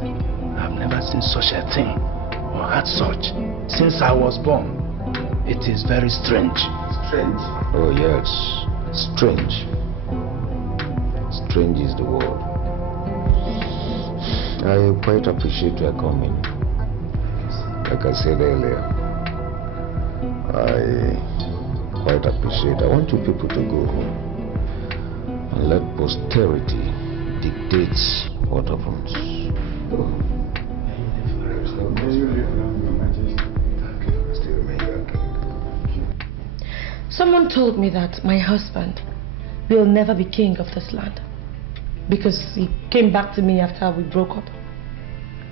I've never seen such a thing or had such since I was born. It is very strange. Strange? Oh yes, strange. Strange is the word. I quite appreciate your coming. Like I said earlier, I quite appreciate. I want you people to go home and let posterity dictate what happens. Go. Someone told me that my husband will never be king of this land because he came back to me after we broke up.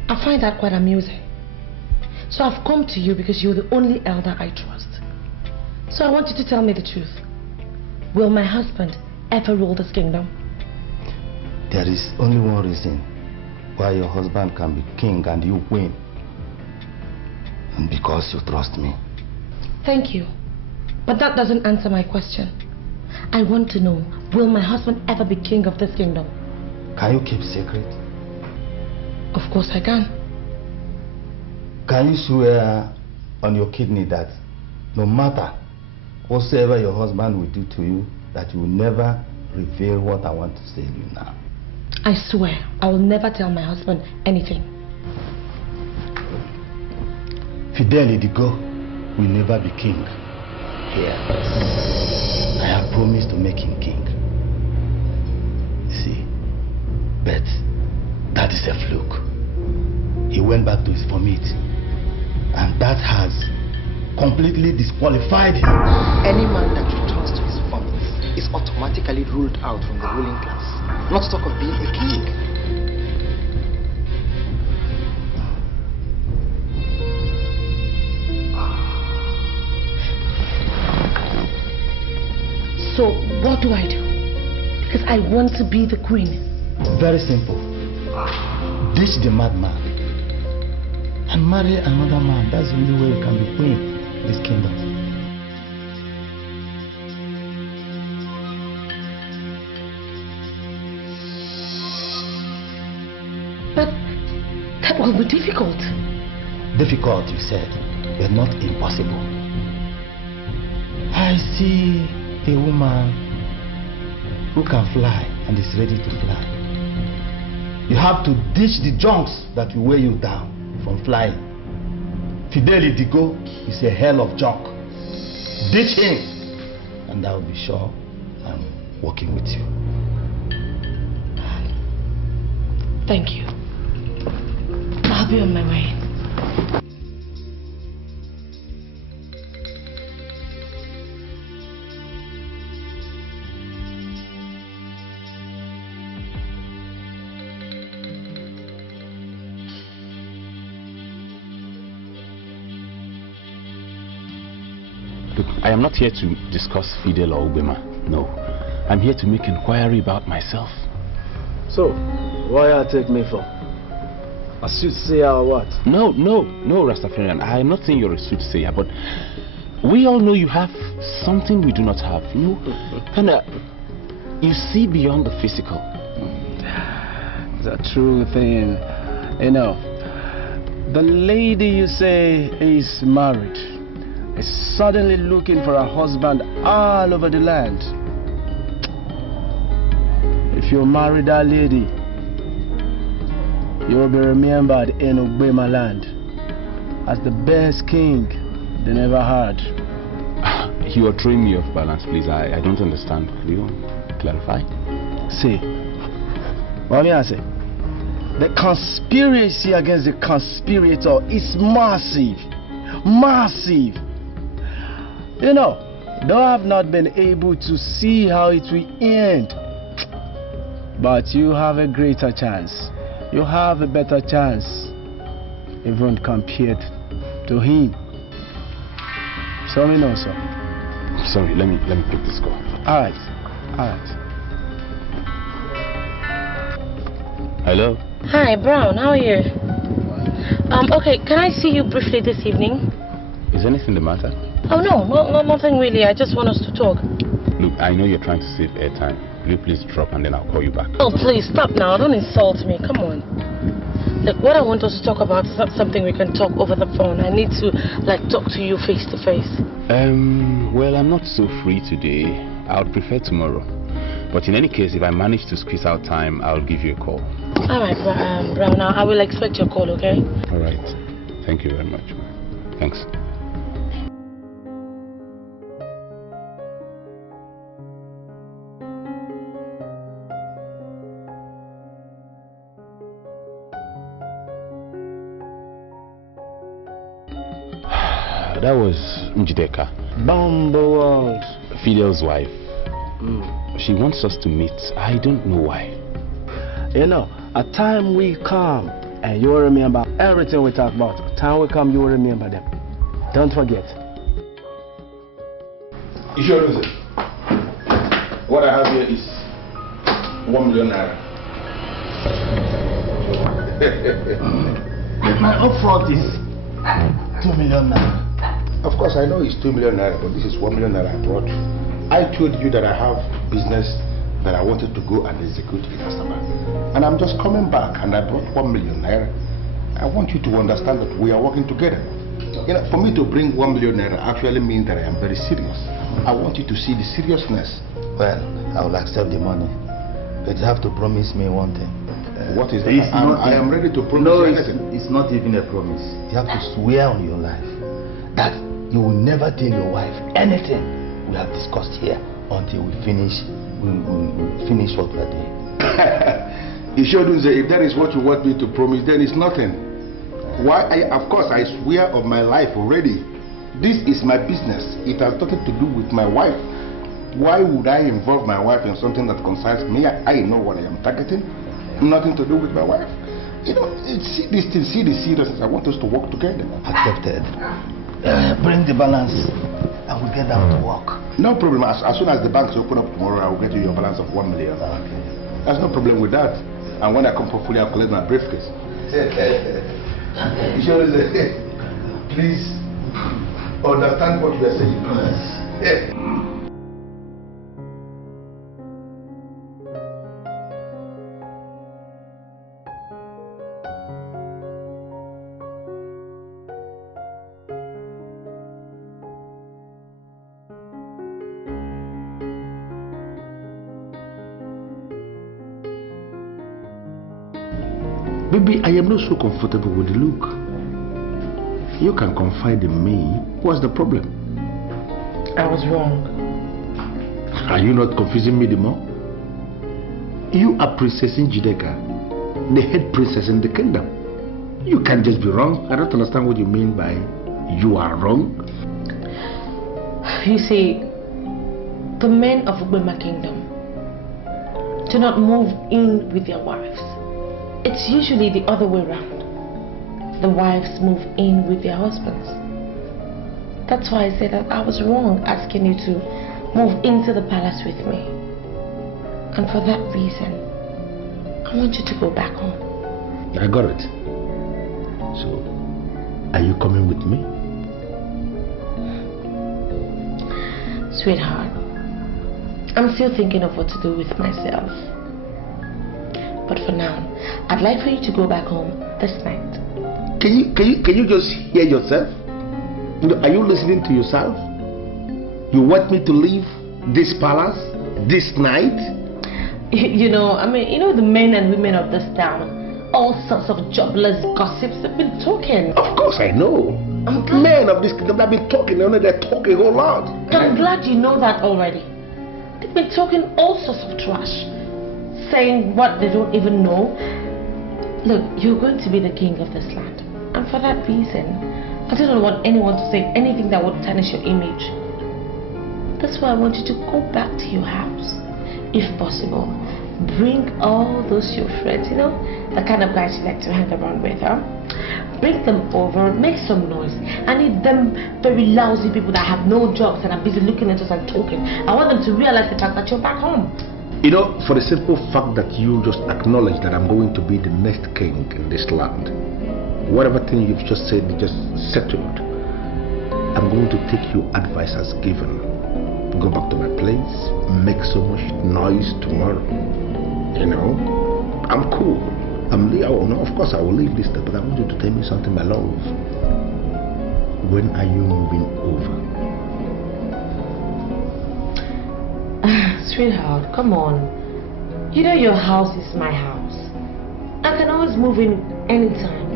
I find that quite amusing. So I've come to you because you're the only elder I trust. So I want you to tell me the truth. Will my husband ever rule this kingdom? There is only one reason why your husband can be king and you win. And because you trust me. Thank you. But that doesn't answer my question. I want to know, will my husband ever be king of this kingdom? Can you keep secret? Of course I can. Can you swear on your kidney that no matter whatsoever your husband will do to you, that you will never reveal what I want to say to you now? I swear I will never tell my husband anything. Fidel Digo will never be king here. I have promised to make him king. See, but That is a fluke. He went back to his vomit, and that has completely disqualified him. Any man that returns to his vomit is automatically ruled out from the ruling class. Not to talk of being a king. So what do I do? Because I want to be the queen. Very simple. Ditch the madman and marry another man. That's the only way you can be queen in this kingdom. But that will be difficult. Difficult, you said, but not impossible. I see a woman who can fly and is ready to fly. You have to ditch the junks that will weigh you down from flying. Fidelity Dikeh is a hell of junk. Ditch him, and I will be sure I'm working with you. Thank you. I'll be on my way. Look, I am not here to discuss Fidel or Ubema. No. I'm here to make inquiry about myself. So, what you take me for? A soothsayer or what? No, Rastafarian. I am not saying you're a soothsayer, but we all know you have something we do not have. You know, you see beyond the physical. It's a true thing. You know, the lady you say is married is suddenly looking for a husband all over the land. If you marry that lady, you will be remembered in Ubema land as the best king they never had. You are throwing me off balance, please. I don't understand. Could you clarify? See, what may I say? The conspiracy against the conspirator is massive. Massive. You know, though I have not been able to see how it will end, but you have a greater chance. You have a better chance, even compared to him. So we know, sir. Sorry, let me pick this call. All right. Hello. Hi, Brown. How are you? Okay, can I see you briefly this evening? Is anything the matter? Oh no, nothing really. I just want us to talk. Look, I know you're trying to save airtime. Will you please drop and then I'll call you back? Oh, please stop now. Don't insult me. Come on. Look, what I want us to talk about is not something we can talk over the phone. I need to, talk to you face to face. Well, I'm not so free today. I would prefer tomorrow. But in any case, if I manage to squeeze out time, I'll give you a call. All right, Brown. Now I will expect your call, okay? All right. Thank you very much. Thanks. That was Njideka. Bumble Fidel's wife. She wants us to meet. I don't know why. You know, a time we come and you will remember everything we talk about. A time we come, you will remember them. Don't forget. You sure lose it? What I have here is 1 million naira. My upfront is 2 million naira. Of course, I know it's 2 million naira, but this is 1 million naira I brought. I told you that I have business that I wanted to go and execute in Asaba. And I'm just coming back and I brought 1 million naira. I want you to understand that we are working together. You know, for me to bring 1 million naira actually means that I am very serious. I want you to see the seriousness. Well, I will accept the money. But you have to promise me one thing. What is that? I am ready to promise you anything. It's not even a promise. You have to swear on your life that you will never tell your wife anything we have discussed here until we finish what we are doing. Ishadunze, if that is what you want me to promise, then it's nothing. Of course, I swear on my life already. This is my business. It has nothing to do with my wife. Why would I involve my wife in something that concerns me? I know what I am targeting. Nothing to do with my wife. You know, see the seriousness. I want us to work together. Accepted. Bring the balance and we'll get down to work. No problem. As soon as the banks open up tomorrow, I will get you your balance of 1 million. Okay. There's no problem with that. And when I come for fully, I'll collect my briefcase. Please understand what you are saying. Baby, I am not so comfortable with the look. You can confide in me. What's the problem? I was wrong. Are you not confusing me the more? You are Princess Dikeh, the head princess in the kingdom. You can't just be wrong. I don't understand what you mean by you are wrong. You see, the men of Ubema kingdom do not move in with their wives. It's usually the other way around. The wives move in with their husbands. That's why I said that I was wrong asking you to move into the palace with me. And for that reason, I want you to go back home. I got it. So, are you coming with me? Sweetheart, I'm still thinking of what to do with myself. But for now, I'd like for you to go back home this night. Can you just hear yourself? Are you listening to yourself? You want me to leave this palace this night? You know the men and women of this town, all sorts of jobless gossips have been talking. Of course I know. Men of this kingdom have been talking, they're talking a whole lot. I'm glad you know that already. They've been talking all sorts of trash, saying what they don't even know. Look, you're going to be the king of this land. And for that reason, I don't want anyone to say anything that would tarnish your image. That's why I want you to go back to your house. If possible, bring all those your friends, the kind of guys you like to hang around with, huh? Bring them over, make some noise. I need them very lousy people that have no jobs and are busy looking at us and talking. I want them to realize the fact that you're back home. For the simple fact that you just acknowledge that I'm going to be the next king in this land, whatever thing you've just said, just settled. I'm going to take your advice as given. Go back to my place, make so much noise tomorrow. I'm cool. Of course I will leave this, but I want you to tell me something, my love. When are you moving over? Sweetheart, come on. Your house is my house. I can always move in anytime.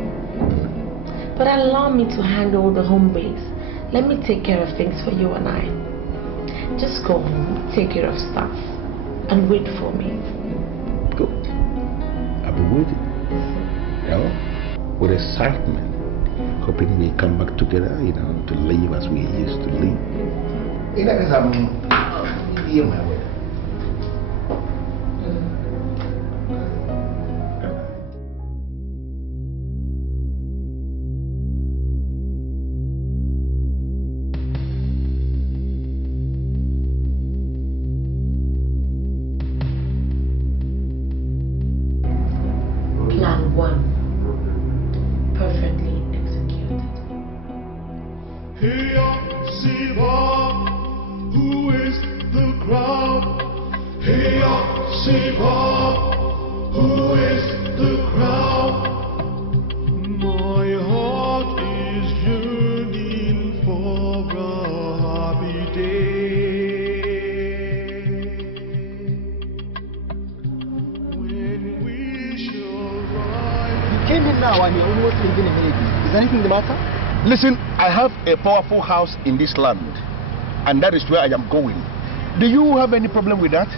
But allow me to handle the home base. Let me take care of things for you and I. Just go home, take care of stuff, and wait for me. Good. I'll be waiting. With excitement. Hoping we come back together, to live as we used to live. Hear my word. Plan 1. Perfectly executed. Here, Siva, who is the crowd? Hey, Siva, who is the crowd? My heart is yearning for a happy day when we shall ride. You came in now and you're almost leaving a lady. Is anything the matter? Listen, I have a powerful house in this land, and that is where I am going. Do you have any problem with that?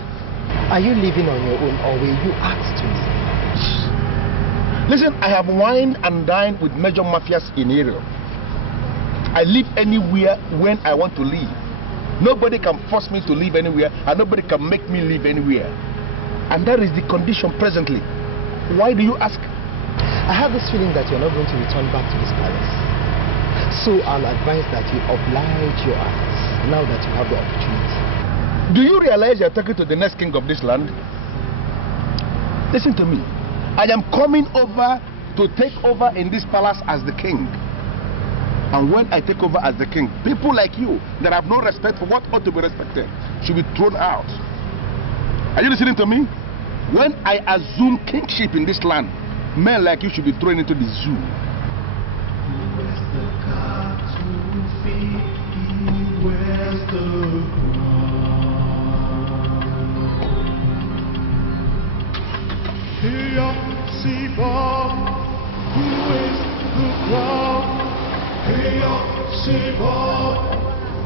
Are you living on your own or will you ask to me? Listen, I have wined and dined with major mafias in area. I live anywhere when I want to live. Nobody can force me to live anywhere, and nobody can make me live anywhere. And that is the condition presently. Why do you ask? I have this feeling that you're not going to return back to this palace. So I'll advise that you oblige your eyes now that you have the opportunity. Do you realize you're talking to the next king of this land? Listen to me. I am coming over to take over in this palace as the king. And when I take over as the king, people like you that have no respect for what ought to be respected should be thrown out. Are you listening to me? When I assume kingship in this land, men like you should be thrown into the zoo. Who is the crown? Hey, Siva,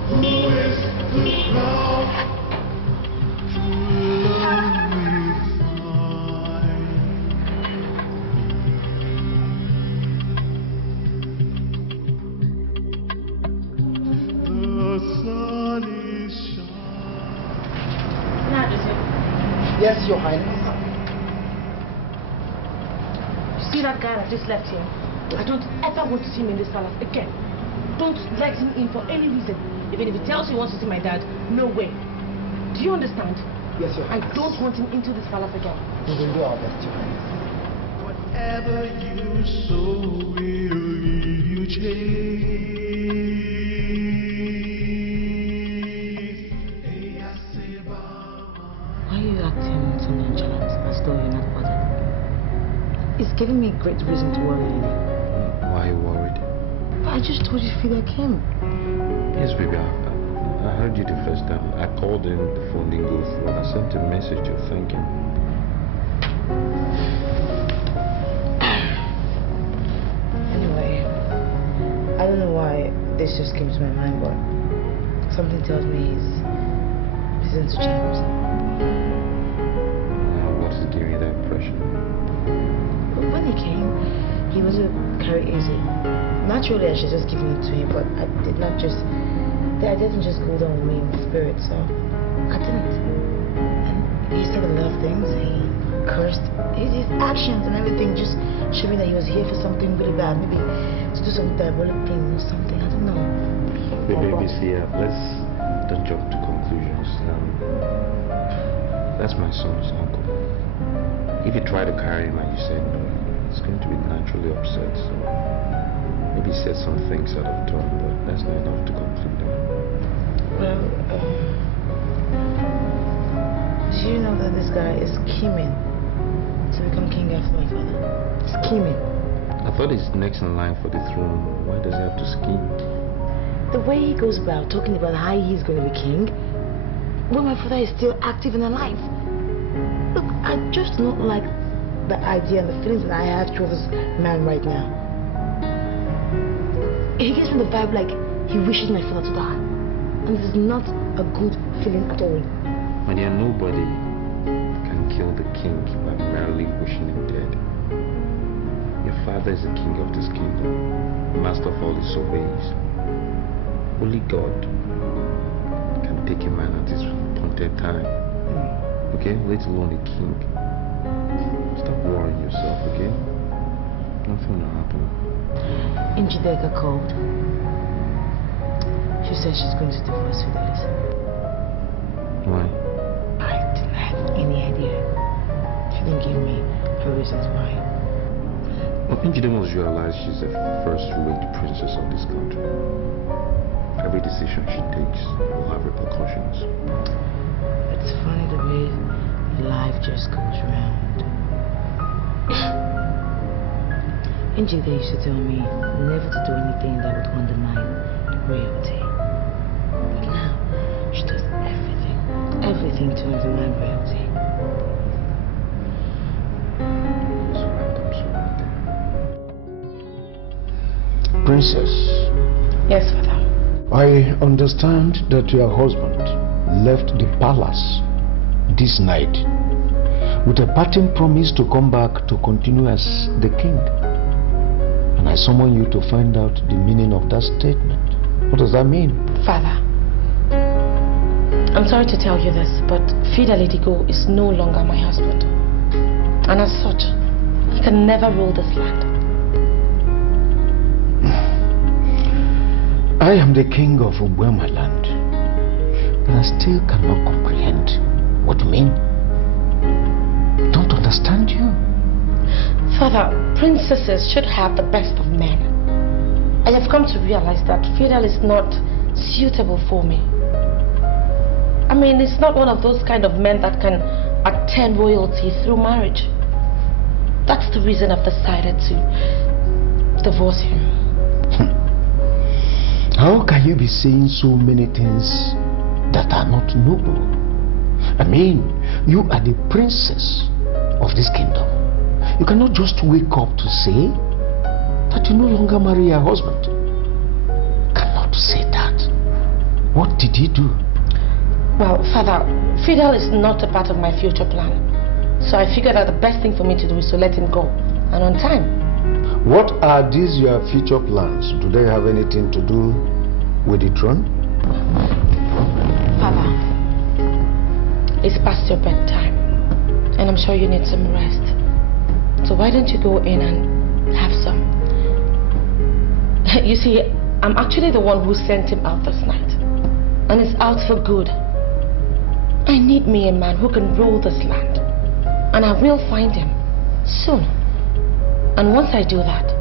who is the crown? True love we find. The sun is shining. Yes, Your Highness. See that guy that just left here? I don't ever want to see him in this palace again. Don't let him in for any reason. Even if he tells you he wants to see my dad, no way. Do you understand? Yes, Your Highness. I don't want him into this palace again. We will do our best, Your Highness. Whatever you sow will you chase. Why are you acting so nonchalant as though you're not bothered? It's giving me great reason to worry, Lily. Why are you worried? I just told you to feel like him. Yes, baby, I heard you the first time. I called in, the phone didn't go through, and I sent a message to thank him. Anyway, I don't know why this just came to my mind, but something tells me he's into James. What's giving you that impression? When he came, he wasn't carry easy. Naturally, I should just give it to him, but I didn't just go down with me in spirit, so I didn't. And he said a lot of things. He cursed. His actions and everything just showed me that he was here for something really bad, maybe to do some diabolic thing or something. I don't know. Baby, see, let's don't jump to conclusions. That's my son's uncle. If you try to carry him and you say no, he's going to be naturally upset. So maybe he said some things out of turn, but that's not enough to conclude on. Well, do you know that this guy is scheming to become king after my father? Scheming. I thought he's next in line for the throne. Why does he have to scheme? The way he goes about talking about how he's going to be king, when my father is still active and alive. Look, I just don't like the idea and the feelings that I have towards this man right now. He gives me the vibe like he wishes my father to die. And this is not a good feeling at all. My dear, nobody can kill the king by merely wishing him dead. Your father is the king of this kingdom, master of all his surveys. Only God can take a man at his appointed time. Okay? Let alone a king. Stop worrying yourself, okay? Nothing will happen. Dikeh called. She said she's going to divorce Fidelis. Why? I didn't have any idea. She didn't give me her reasons why. Well, Njide must realize she's the first-rate princess of this country. Every decision she takes will have repercussions. It's funny the way life just goes round. Njide used to tell me never to do anything that would undermine royalty. But now, she does everything to undermine royalty. Princess. Yes, Father. I understand that your husband left the palace this night with a parting promise to come back to continue as the king. And I summon you to find out the meaning of that statement. What does that mean? Father, I'm sorry to tell you this, but Fidelity Go is no longer my husband. And as such, he can never rule this land. I am the king of Ubwema land, but I still cannot comprehend what you mean. Don't understand you. Father, princesses should have the best of men. I have come to realize that Fidel is not suitable for me. I mean, it's not one of those kind of men that can attain royalty through marriage. That's the reason I've decided to divorce him. How can you be saying so many things that are not noble? I mean, you are the princess of this kingdom. You cannot just wake up to say that you no longer marry your husband. Cannot say that. What did he do? Well, Father, Fidel is not a part of my future plan. So I figured that the best thing for me to do is to let him go, and on time. What are these your future plans? Do they have anything to do with the throne? Father, it's past your bedtime, and I'm sure you need some rest. So why don't you go in and have some? You see, I'm actually the one who sent him out this night, and it's out for good. I need me a man who can rule this land, and I will find him soon. And once I do that,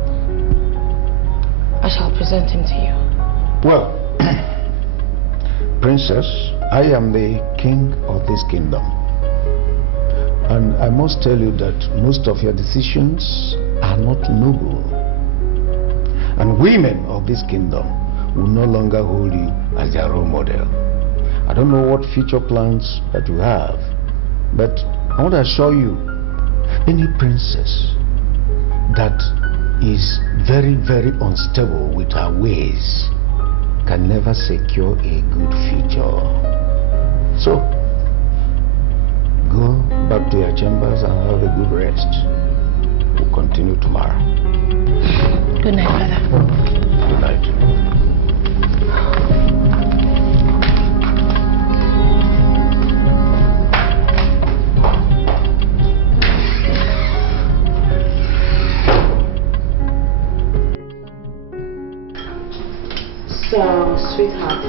I shall present him to you. Well, Princess, I am the king of this kingdom. And I must tell you that most of your decisions are not noble. And women of this kingdom will no longer hold you as their role model. I don't know what future plans that you have, but I want to assure you, any princess that is very, very unstable with her ways can never secure a good future. So, go back to your chambers and have a good rest. We'll continue tomorrow. Good night, Father. Good night. So, sweetheart,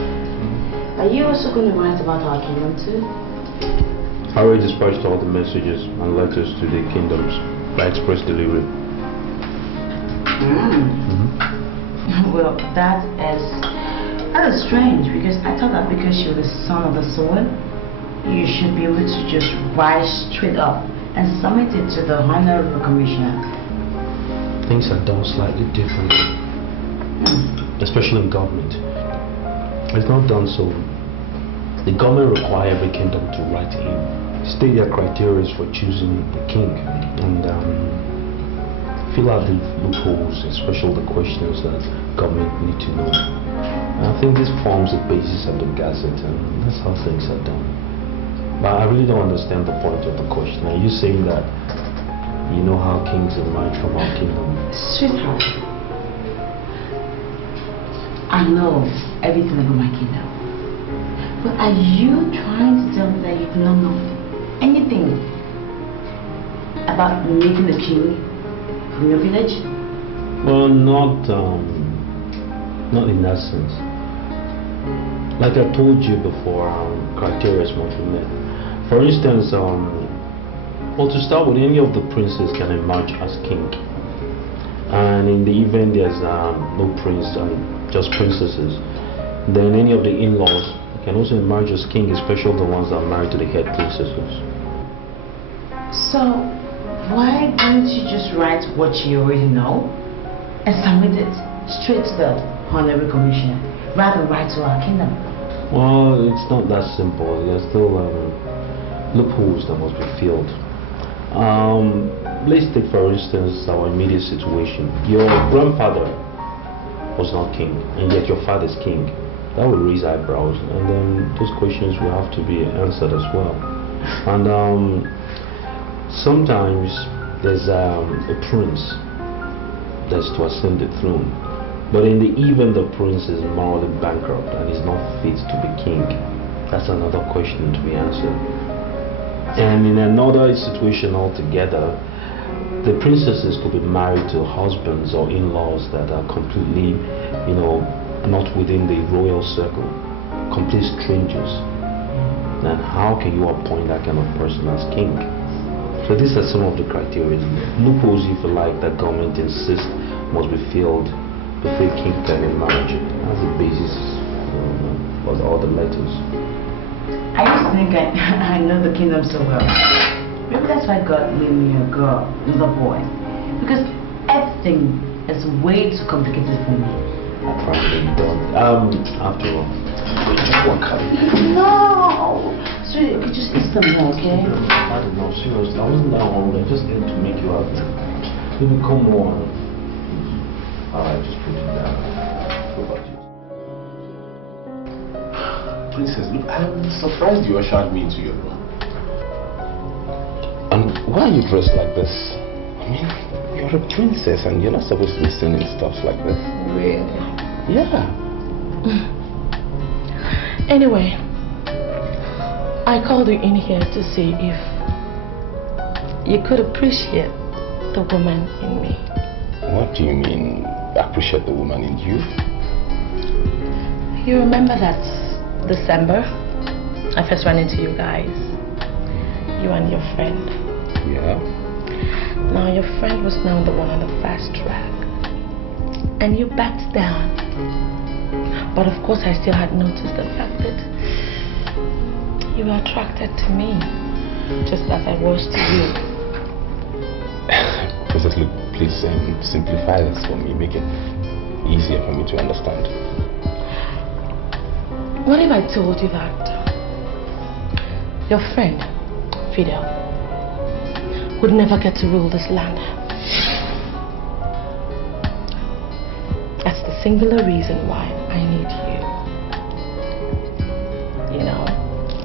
are you also going to write about our kingdom too? I already dispatched all the messages and letters to the kingdoms by express delivery. Well, that is strange, because I thought that because you're the son of the soil, you should be able to just rise straight up and submit it to the Honorable Commissioner. Things are done slightly differently, especially in government. It's not done so. The government requires every kingdom to write in, state their criteria for choosing the king, and fill out the loopholes, especially the questions that government need to know. And I think this forms the basis of the Gazette, and that's how things are done. But I really don't understand the point of the question. Are you saying that you know how kings emerge from our kingdom? Sweetheart, I know everything about my kingdom. But are you trying to tell me that you do not know anything about making a king from your village? Well, not in that sense. Like I told you before, criteria must be met. For instance, well, to start with, any of the princes can emerge as king. And in the event there's no prince and just princesses, then any of the in-laws can also emerge as king, especially the ones that are married to the head princesses. So, why don't you just write what you already know and submit it straight to the Honorable Commissioner, rather than write to our kingdom? Well, it's not that simple. There's still loopholes that must be filled. Let's take, for instance, our immediate situation. Your grandfather was not king, and yet your father's king. That will raise eyebrows, and then those questions will have to be answered as well. And Sometimes there's a prince that's to ascend the throne, but in the event the prince is morally bankrupt and is not fit to be king, that's another question to be answered. And in another situation altogether, the princesses could be married to husbands or in-laws that are completely, not within the royal circle, complete strangers. And how can you appoint that kind of person as king? So these are some of the criteria. Loopholes, if you like, that government insists must be filled before a king can be married. That's the basis of all the letters. I used to think I know the kingdom so well. Maybe that's why God made me a girl, not a boy. Because everything is way too complicated for me. Probably don't. After all, no! Sweetie, okay, just eat some more, okay? I don't know, seriously. I wasn't that hungry. I just ate to make you happy. Maybe come on. Alright, just put it down. What about you? Princess, look, I'm surprised you ushered me into your room. And why are you dressed like this? I mean, you're a princess and you're not supposed to be singing stuff like this. Really? Yeah. Anyway, I called you in here to see if you could appreciate the woman in me. What do you mean, appreciate the woman in you? You remember that December, I first ran into you guys, you and your friend. Yeah. Now your friend was now the one on the fast track, and you backed down. But of course I still had noticed the fact that you were attracted to me, just as I was to you. Princess, look, please simplify this for me, make it easier for me to understand. What if I told you that your friend, Fidel, would never get to rule this land? That's the singular reason why I need you.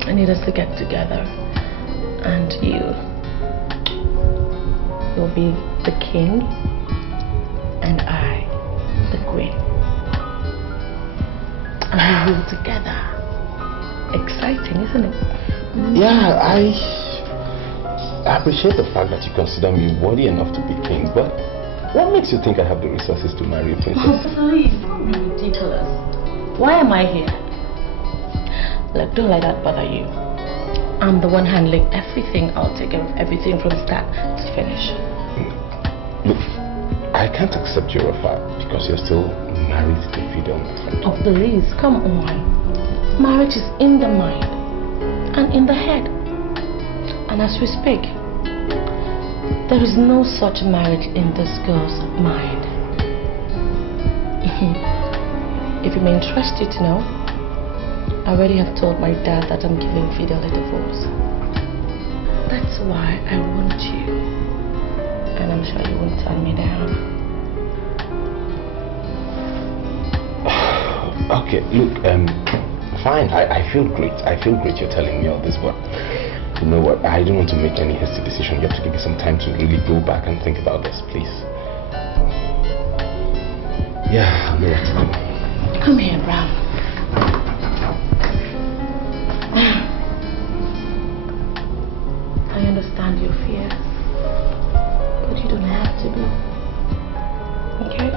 I need us to get together, and you'll be the king, and I, the queen. And we rule together. Exciting, isn't it? Yeah, I appreciate the fact that you consider me worthy enough to be king, but what makes you think I have the resources to marry a princess? Oh, please, don't be ridiculous. Why am I here? Look, don't let that bother you. I'm the one handling everything. I'll take care of everything from start to finish. Look, I can't accept your offer because you're still married to Fidel, my friend. Oh, please, come on. Marriage is in the mind and in the head. And as we speak, there is no such marriage in this girl's mind. If you may interest you to know, I already have told my dad that I'm giving Fidel a divorce. That's why I want you. And I'm sure you won't turn me down. Okay, look, fine, I feel great. I feel great you're telling me all this, but you know what? I don't want to make any hasty decision. You have to give me some time to really go back and think about this, please. Yeah, I know what to do. Come here, Brown. I understand your fears, but you don't have to be. Okay?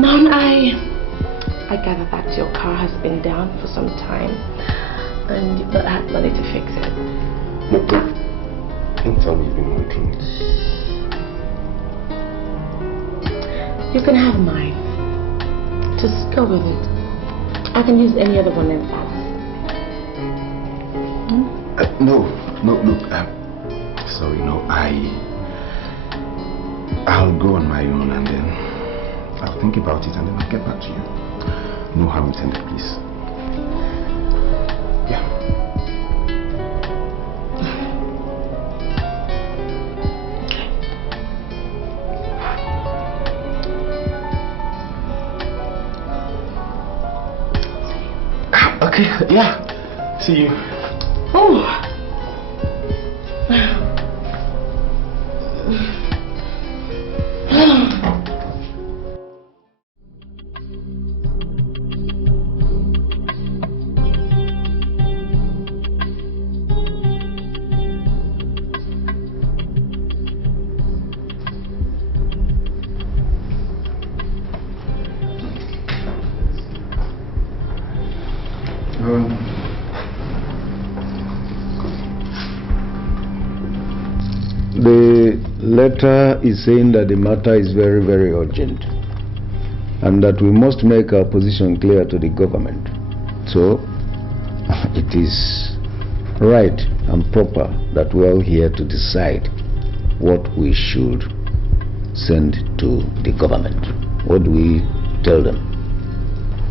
Now I gather that your car has been down for some time and you've not had money to fix it. No, don't tell me you've been wondering. You can have mine. Just go with it. I can use any other one in fact. No, look, sorry, no, I'll go on my own and then I'll think about it and then I'll get back to you. No harm intended, please. Yeah. Okay, yeah. See you. Oh. The letter is saying that the matter is very, very urgent and that we must make our position clear to the government. So, it is right and proper that we are all here to decide what we should send to the government. What do we tell them?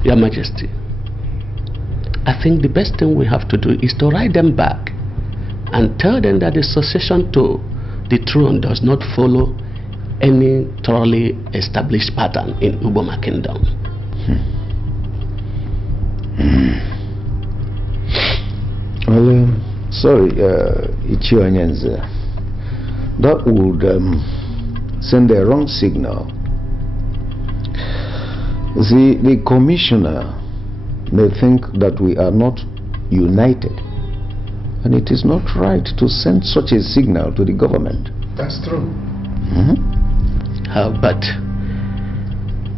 Your Majesty, I think the best thing we have to do is to write them back and tell them that the succession to the throne does not follow any thoroughly established pattern in Uboma Kingdom. Well, sorry, Iyke, that would send a wrong signal. See, the commissioner may think that we are not united, and it is not right to send such a signal to the government. That's true. But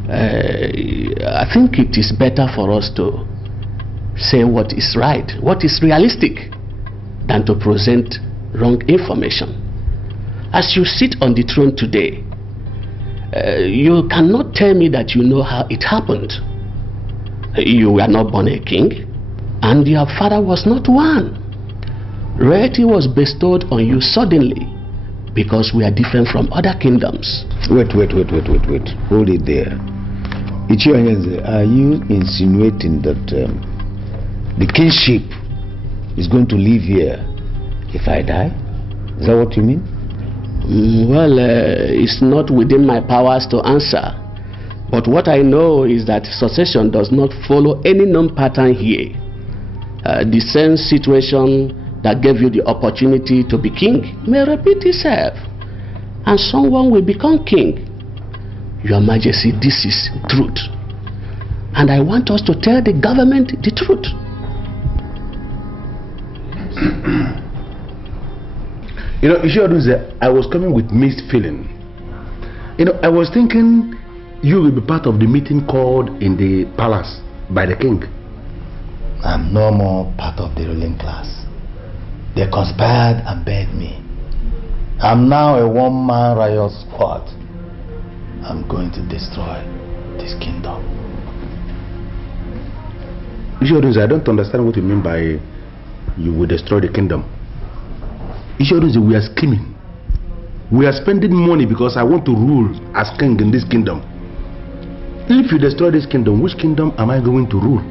I think it is better for us to say what is right, what is realistic, than to present wrong information. As you sit on the throne today, you cannot tell me that you know how it happened. You were not born a king, and your father was not one. Royalty was bestowed on you suddenly because we are different from other kingdoms. Wait. Hold it there. Iyke, are you insinuating that the kingship is going to live here if I die? Is that what you mean? Well, it's not within my powers to answer. But what I know is that succession does not follow any known pattern here. The same situation that gave you the opportunity to be king may repeat itself, and someone will become king. Your Majesty, this is truth, and I want us to tell the government the truth. You know, Iyke, I was coming with mixed feeling. You know, I was thinking you will be part of the meeting called in the palace by the king. I'm no more part of the ruling class. They conspired and begged me. I'm now a one-man riot squad. I'm going to destroy this kingdom. Iyke, I don't understand what you mean by you will destroy the kingdom. Iyke, we are scheming. We are spending money because I want to rule as king in this kingdom. If you destroy this kingdom, which kingdom am I going to rule?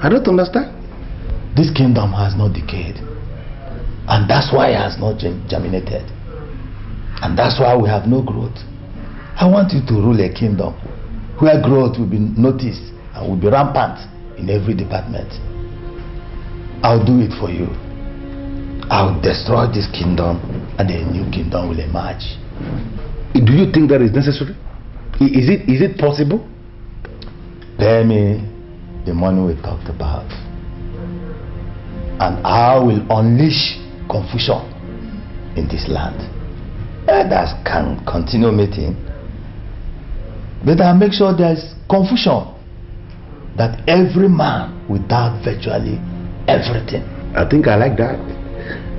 I don't understand. This kingdom has not decayed. And that's why it has not germinated. And that's why we have no growth. I want you to rule a kingdom where growth will be noticed and will be rampant in every department. I'll do it for you. I'll destroy this kingdom and a new kingdom will emerge. Do you think that is necessary? Is it possible? Pay me the money we talked about, and I will unleash confusion in this land. Others can continue meeting, but I'll make sure there's confusion, that every man will doubt virtually everything. I think I like that.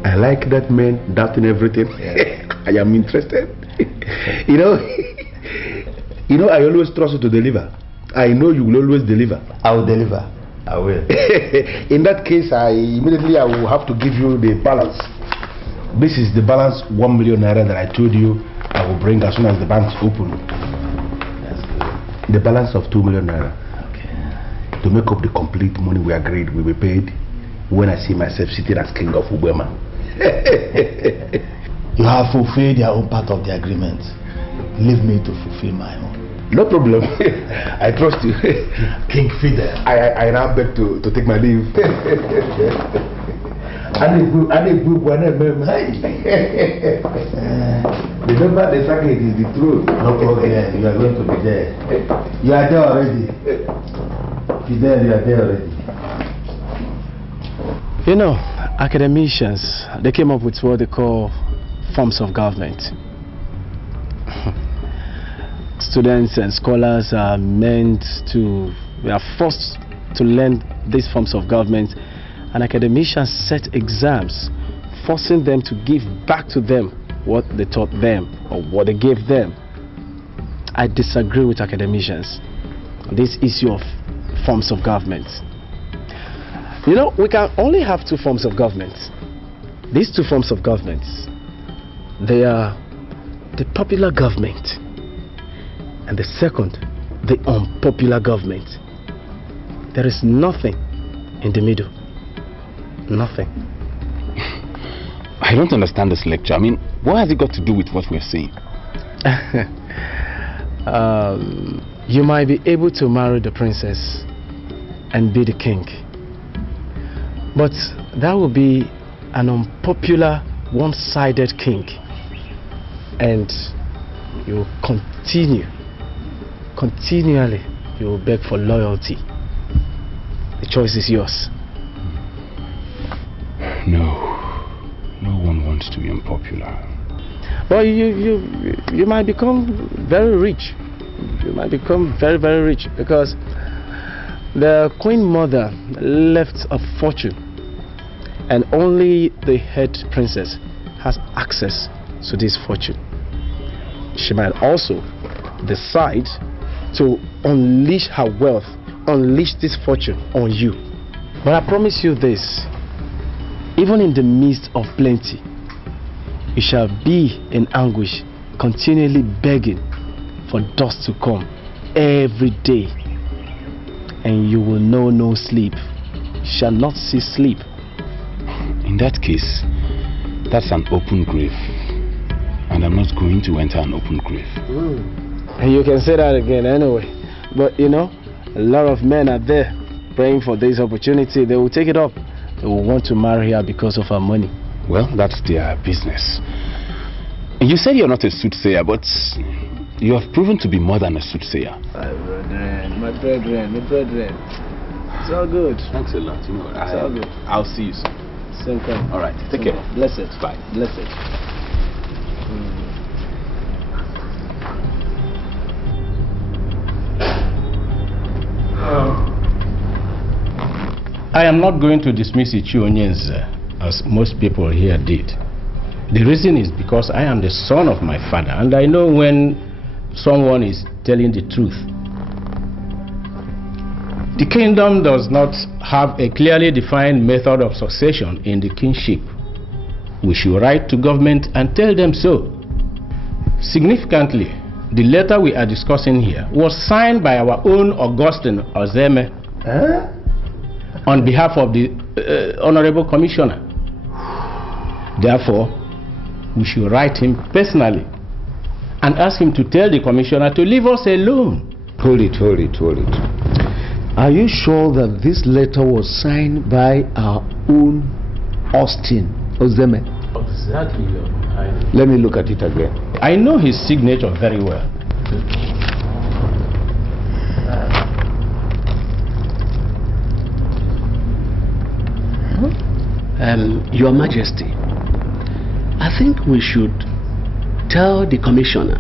I like that man doubting everything. I am interested. You know, I always trust you to deliver. I know you will always deliver. I will deliver. I will. In that case, I will have to give you the balance. This is the balance, 1 million naira that I told you I will bring as soon as the banks open. That's good. The balance of 2 million naira. Okay. To make up the complete money we agreed will be paid when I see myself sitting as king of Ubema. You have fulfilled your own part of the agreement. Leave me to fulfill my own. No problem. I trust you. King Fidel. I now beg to take my leave. Remember the second is the truth. No problem, you are going to be there. You are there already. Be there, you are there already. You know, academicians, they came up with what they call forms of government. Students and scholars are forced to learn these forms of government, and academicians set exams forcing them to give back to them what they taught them or what they gave them. I disagree with academicians on this issue of forms of government. You know, we can only have two forms of government. These two forms of government, they are the popular government, and the second, the unpopular government. There is nothing in the middle. Nothing. I don't understand this lecture. I mean, what has it got to do with what we're saying? You might be able to marry the princess and be the king, but that will be an unpopular, one-sided king, and you will continually you will beg for loyalty. The choice is yours. No one wants to be unpopular. Well, you might become very rich. You might become very, very rich, because the queen mother left a fortune, and only the head princess has access to this fortune. She might also decide to unleash her wealth, unleash this fortune on you. But I promise you this, even in the midst of plenty, you shall be in anguish, continually begging for dust to come every day, and you will know no sleep. You shall not see sleep. In that case, that's an open grave, and I'm not going to enter an open grave. And you can say that again anyway. But you know, a lot of men are there praying for this opportunity. They will take it up. They will want to marry her because of her money. Well, that's their business. You said you're not a soothsayer, but you have proven to be more than a soothsayer. My brethren. It's all good. Thanks a lot. You know, it's all good. I'll see you soon. Same time. All right. Take care. Blessed. Bye. Blessed. I am not going to dismiss Ichi Onyenze as most people here did. The reason is because I am the son of my father, and I know when someone is telling the truth. The kingdom does not have a clearly defined method of succession in the kingship. We should write to government and tell them so. Significantly, the letter we are discussing here was signed by our own Augustine Ozeme on behalf of the Honorable Commissioner. Therefore, we should write him personally and ask him to tell the Commissioner to leave us alone. Hold it. Are you sure that this letter was signed by our own Austin Ozeme? Exactly. Let me look at it again. I know his signature very well. Your Majesty, I think we should tell the Commissioner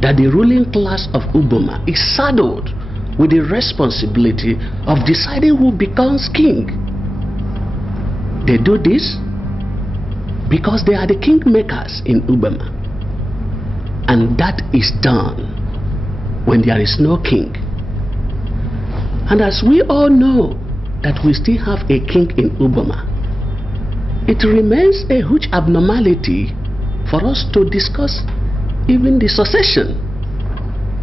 that the ruling class of Uboma is saddled with the responsibility of deciding who becomes king. They do this because they are the kingmakers in Uboma, and that is done when there is no king. And as we all know that we still have a king in Uboma, it remains a huge abnormality for us to discuss even the succession.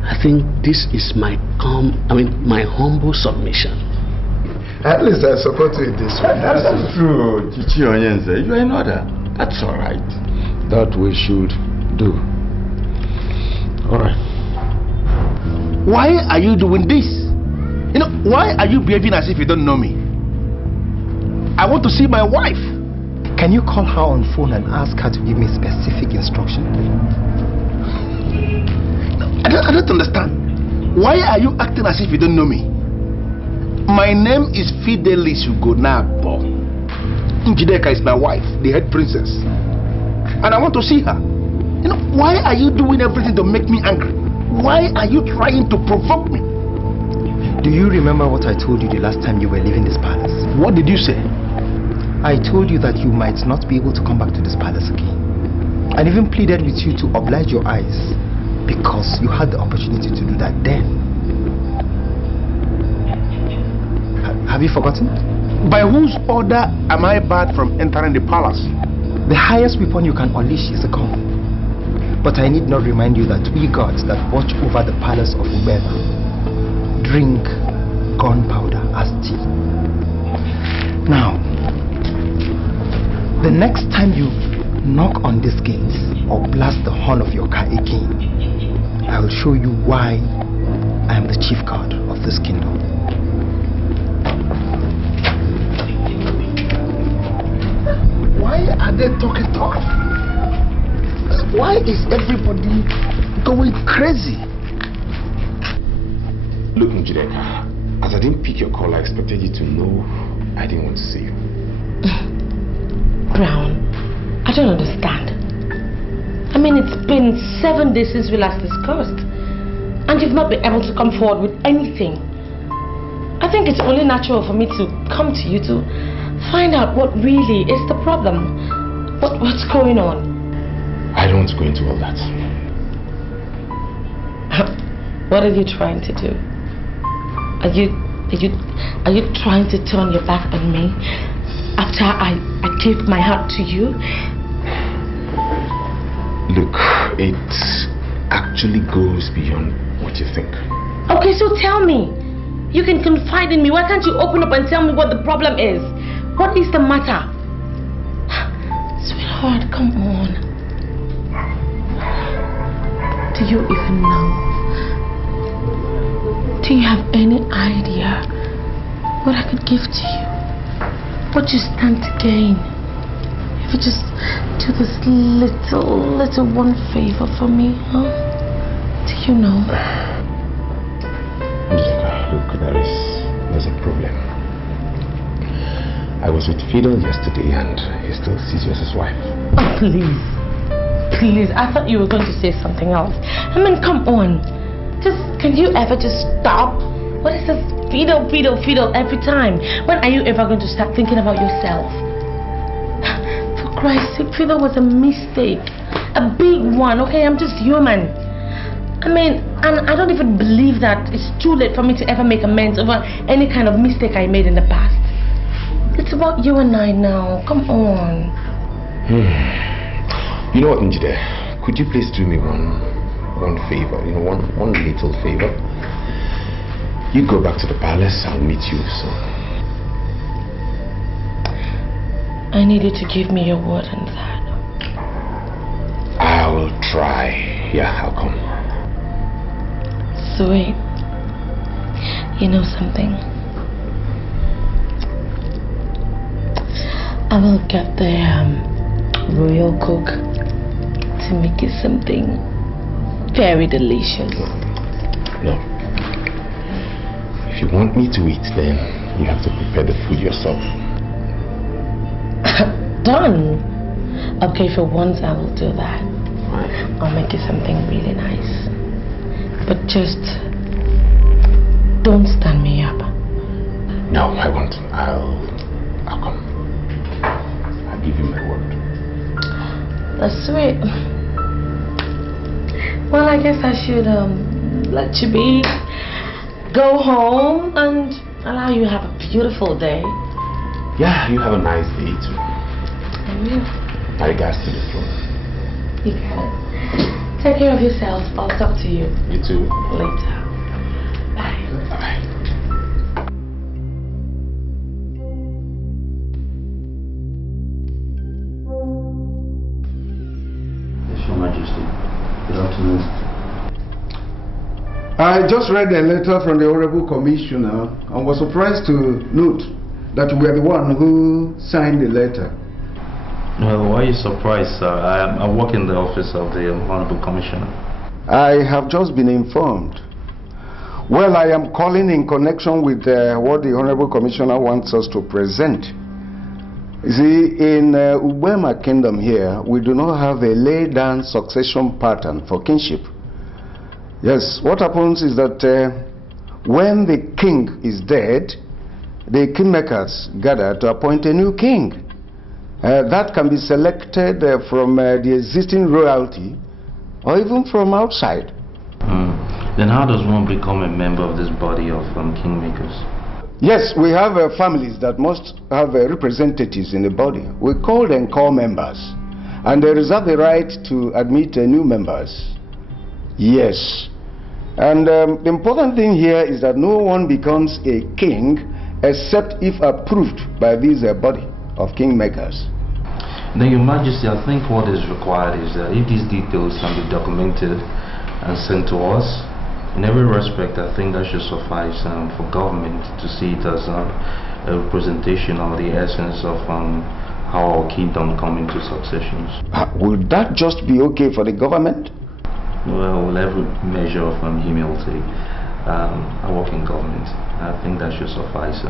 I think this is my humble submission. At least I support you in this one. That's true, Ichi Onyenze. You are in order. That's all right. That we should do. All right. Why are you doing this? You know, why are you behaving as if you don't know me? I want to see my wife. Can you call her on phone and ask her to give me specific instruction? I don't understand. Why are you acting as if you don't know me? My name is Fidelis Ugonabo. Dikeh is my wife, the head princess. And I want to see her. You know, why are you doing everything to make me angry? Why are you trying to provoke me? Do you remember what I told you the last time you were leaving this palace? What did you say? I told you that you might not be able to come back to this palace again. I even pleaded with you to oblige your eyes because you had the opportunity to do that then. Have you forgotten? By whose order am I barred from entering the palace? The highest weapon you can unleash is a gun. But I need not remind you that we gods that watch over the palace of Ubeba drink gunpowder as tea. Now, the next time you knock on this gate or blast the horn of your car again, I will show you why I am the chief god of this kingdom. Why are they talking tough? Why is everybody going crazy? Look, Njideka, as I didn't pick your call, I expected you to know I didn't want to see you. Brown, I don't understand. I mean, it's been 7 days since we last discussed, and you've not been able to come forward with anything. I think it's only natural for me to come to you to find out what really is the problem. What's going on? I don't want to go into all that. What are you trying to do? Are you trying to turn your back on me after I gave my heart to you? Look, it actually goes beyond what you think. Okay, so tell me. You can confide in me. Why can't you open up and tell me what the problem is? What is the matter? Sweetheart, come on. Do you even know? Do you have any idea what I could give to you? What you stand to gain? If you just do this little one favor for me, huh? Do you know? Look, there's a problem. I was with Fidel yesterday and he still sees you as his wife. Oh, please. Please, I thought you were going to say something else. I mean, come on. Can you ever just stop? What is this Fidel every time? When are you ever going to start thinking about yourself? For Christ's sake, Fidel was a mistake. A big one, okay? I'm just human. I mean, and I don't even believe that it's too late for me to ever make amends over any kind of mistake I made in the past. It's about you and I now. Come on. You know what, Njide? Could you please do me one favor? You know, one little favor. You go back to the palace. I'll meet you soon. I need you to give me your word on that. I will try. Yeah, I'll come. Sweet. You know something? I will get the royal cook to make you something very delicious. No. If you want me to eat, then you have to prepare the food yourself. Done. Okay, for once I will do that. I'll make you something really nice. But just don't stand me up. No, I won't. I'll come. I'll give you my word. That's sweet. Well, I guess I should let you be. Go home and allow you to have a beautiful day. Yeah, you have a nice day too. And you. My regards to the throne. You got it. Take care of yourself. I'll talk to you. You too. Later. Bye. Bye. Yes, Your Majesty. Good afternoon. I just read a letter from the Honorable Commissioner and was surprised to note that you were the one who signed the letter. Well, why are you surprised, sir? I work in the office of the Honorable Commissioner. I have just been informed. Well, I am calling in connection with what the Honorable Commissioner wants us to present. You see, in Ubema Kingdom here, we do not have a laid-down succession pattern for kingship. Yes, what happens is that when the king is dead, the kingmakers gather to appoint a new king. That can be selected from the existing royalty or even from outside. Then how does one become a member of this body of kingmakers? Yes, we have families that must have representatives in the body. We call them core members, and they reserve the right to admit new members. Yes, and the important thing here is that no one becomes a king except if approved by this body of kingmakers. Then, Your Majesty, I think what is required is that if these details can be documented and sent to us, in every respect, I think that should suffice for government to see it as a representation of the essence of how our kingdom come into successions. Would that just be okay for the government? Well, with every measure of humility, I work in government. I think that should suffice.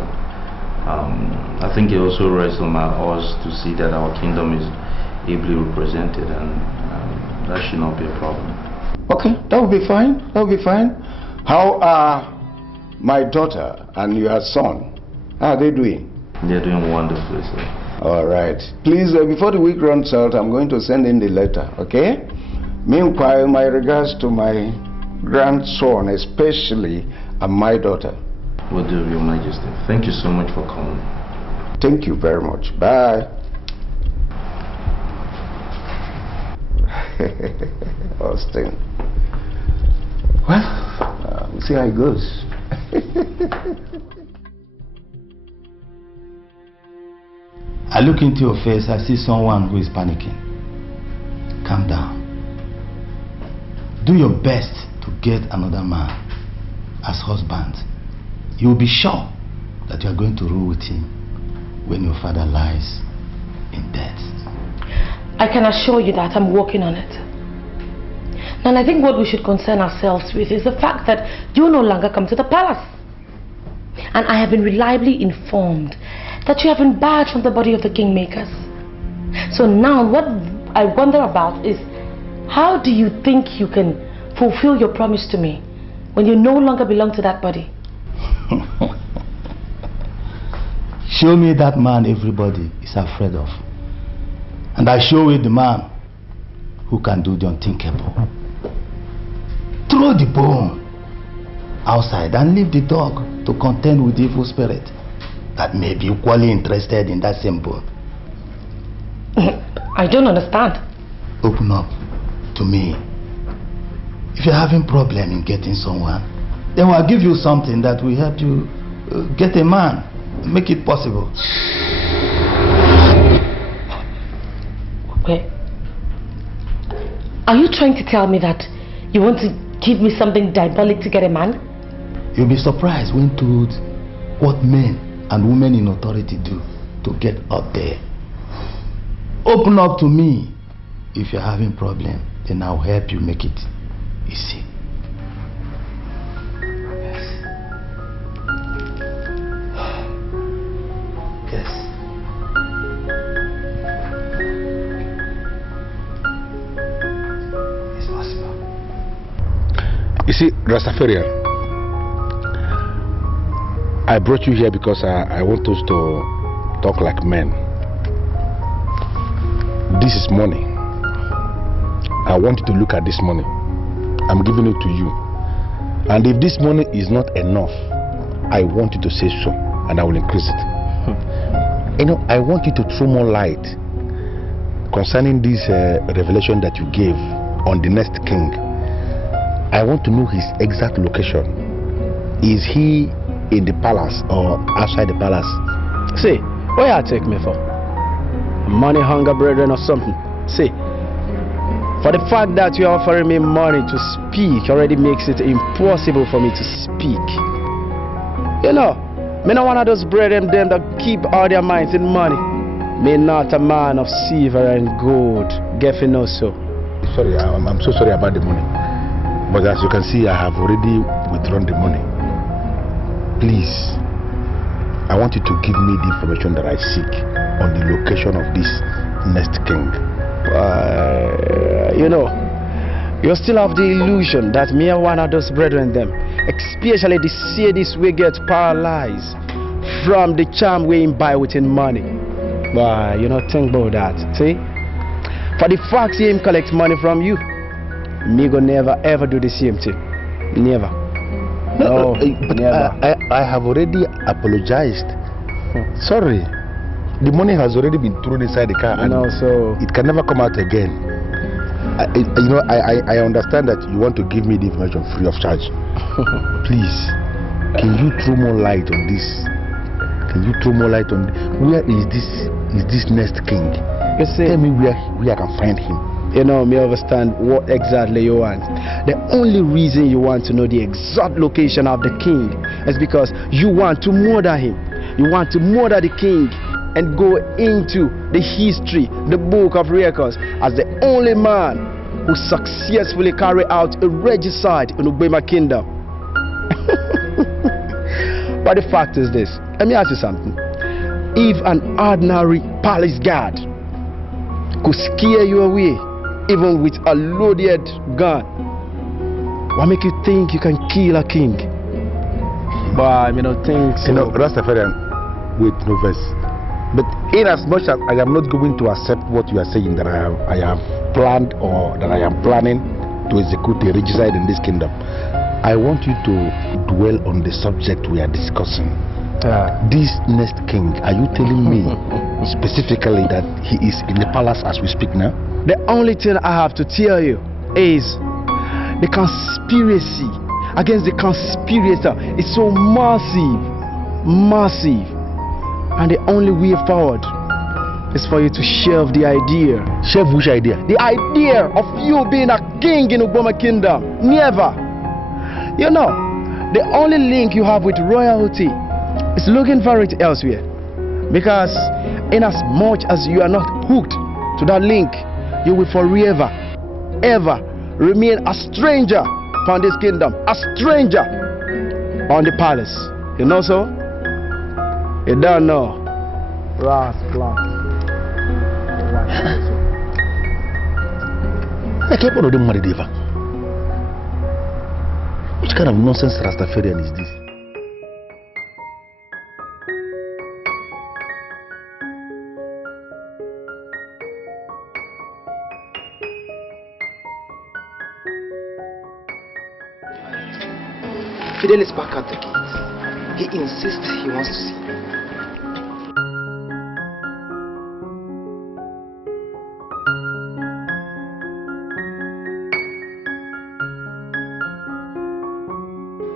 I think it also rests on us to see that our kingdom is ably represented, and that should not be a problem. Okay, that will be fine. That will be fine. How are my daughter and your son? How are they doing? They're doing wonderfully, sir. All right. Please, before the week runs out, I'm going to send in the letter, okay? Meanwhile, my regards to my grandson, especially, and my daughter. Will do, Your Majesty. Thank you so much for calling. Thank you very much. Bye. Austin. Well, we'll see how it goes. I look into your face, I see someone who is panicking. Calm down. Do your best to get another man as husband. You will be sure that you are going to rule with him when your father lies in death. I can assure you that I'm working on it. And I think what we should concern ourselves with is the fact that you no longer come to the palace. And I have been reliably informed that you have been barred from the body of the kingmakers. So now what I wonder about is, how do you think you can fulfill your promise to me when you no longer belong to that body? Show me that man everybody is afraid of, and I show you the man who can do the unthinkable. Throw the bone outside and leave the dog to contend with the evil spirit that may be equally interested in that same bone. I don't understand. Open up to me. If you're having problem in getting someone, then I'll give you something that will help you get a man, make it possible. Okay. Are you trying to tell me that you want to give me something diabolic to get a man? You'll be surprised when told what men and women in authority do to get up there. Open up to me. If you're having problem, then I'll help you make it easy. Yes. It's possible. You see, Rastafarian, I brought you here because I want us to talk like men. This is money. I want you to look at this money. I'm giving it to you. And if this money is not enough, I want you to say so, and I will increase it. You know, I want you to throw more light concerning this revelation that you gave on the next king. I want to know his exact location. Is he in the palace or outside the palace? See, what you take me for? Money, hunger, brethren, or something? See, for the fact that you're offering me money to speak already makes it impossible for me to speak. You know, me not one of those brethren them that keep all their minds in money. Me not a man of silver and gold. Get you know so. Sorry, I'm so sorry about the money. But as you can see, I have already withdrawn the money. Please, I want you to give me the information that I seek on the location of this next king. You know, you still have the illusion that me and one of those brethren them, especially the sadist we get paralyzed from the charm we imbibe within money. Why, you know, think about that. See? For the fact him collect money from you, me go never ever do the same thing. Never. No, but never. I have already apologized. Sorry. The money has already been thrown inside the car and so it can never come out again. I understand that you want to give me the information free of charge. Please, can you throw more light on this? Can you throw more light on where is this next king? You see, tell me where I can find him. You know, me understand what exactly you want. The only reason you want to know the exact location of the king is because you want to murder him. You want to murder the king and go into the history, the book of records, as the only man who successfully carried out a regicide in Ubema kingdom. But the fact is this, let me ask you something. If an ordinary palace guard could scare you away, even with a loaded gun, what make you think you can kill a king? But I don't think so. You know, Rastafarian, wait, no verse. But in as much as I am not going to accept what you are saying, that I have planned or that I am planning to execute a regicide in this kingdom, I want you to dwell on the subject we are discussing. This next king, are you telling me specifically that he is in the palace as we speak now? The only thing I have to tell you is the conspiracy against the conspirator is so massive, and the only way forward is for you to shelve the idea. Shelve which idea? The idea of you being a king in Uboma kingdom. Never. You know, the only link you have with royalty is looking for it elsewhere. Because in as much as you are not hooked to that link, you will forever, ever remain a stranger upon this kingdom, a stranger on the palace. You know so? You don't know. Rascal. I can't believe them married ever. Which kind of nonsense Rastafarian is this? Fidel is back at the gate. He insists he wants to see me.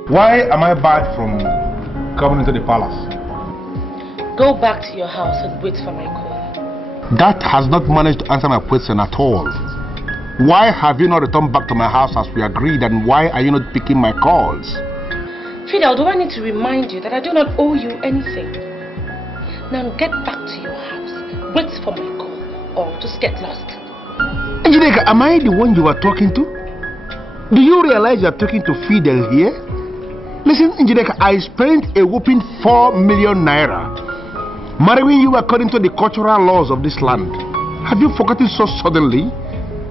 Why am I barred from coming into the palace? Go back to your house and wait for my call. That has not managed to answer my question at all. Why have you not returned back to my house as we agreed, and why are you not picking my calls? Fidel, do I need to remind you that I do not owe you anything? Now get back to your house, wait for my call, or just get lost. Njideka, am I the one you are talking to? Do you realize you are talking to Fidel here? Listen, Njideka, I spent a whopping 4 million naira marrying you according to the cultural laws of this land. Have you forgotten so suddenly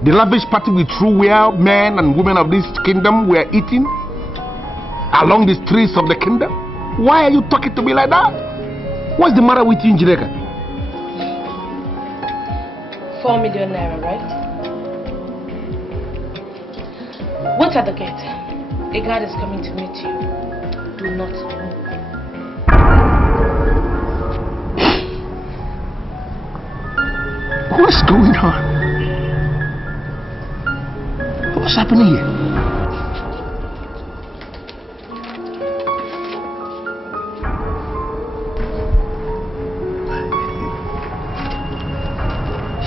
the lavish party we threw where men and women of this kingdom were eating along the streets of the kingdom? Why are you talking to me like that? What's the matter with you, Njideka? 4 million naira, right? Wait at the gate. A guard is coming to meet you. Do not move. What's going on? What's happening here?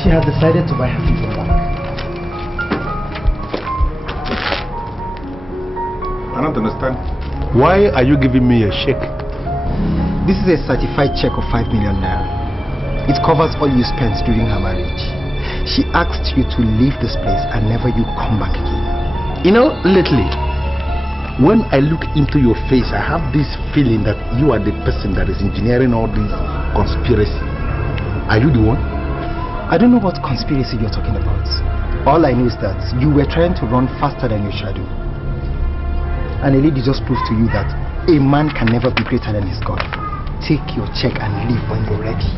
She has decided to buy her people back. I don't understand. Why are you giving me a check? This is a certified check of 5 million naira. It covers all you spent during her marriage. She asked you to leave this place and never you come back again. You know, lately, when I look into your face, I have this feeling that you are the person that is engineering all this conspiracy. Are you the one? I don't know what conspiracy you're talking about. All I know is that you were trying to run faster than your shadow. And a lady just proved to you that a man can never be greater than his God. Take your check and leave when you're ready.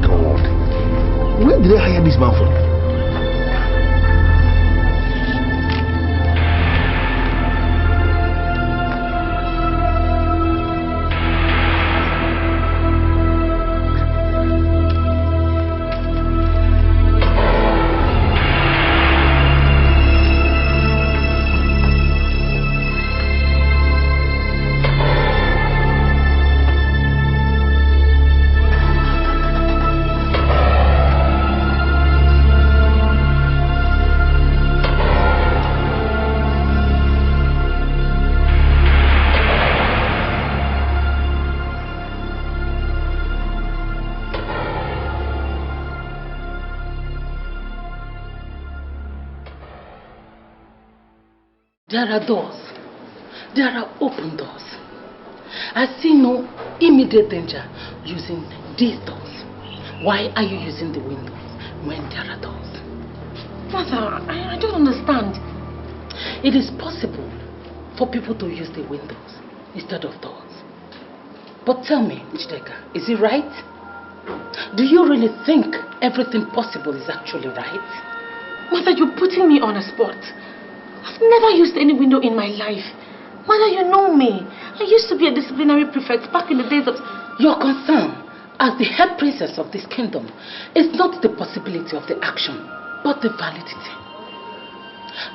God. Where did I hire this man from? There are doors. There are open doors. I see no immediate danger using these doors. Why are you using the windows when there are doors? Mother, I don't understand. It is possible for people to use the windows instead of doors. But tell me, Dikeh, is it right? Do you really think everything possible is actually right? Mother, you're putting me on a spot. I've never used any window in my life. Mother, you know me. I used to be a disciplinary prefect back in the days of... Your concern as the head princess of this kingdom is not the possibility of the action, but the validity.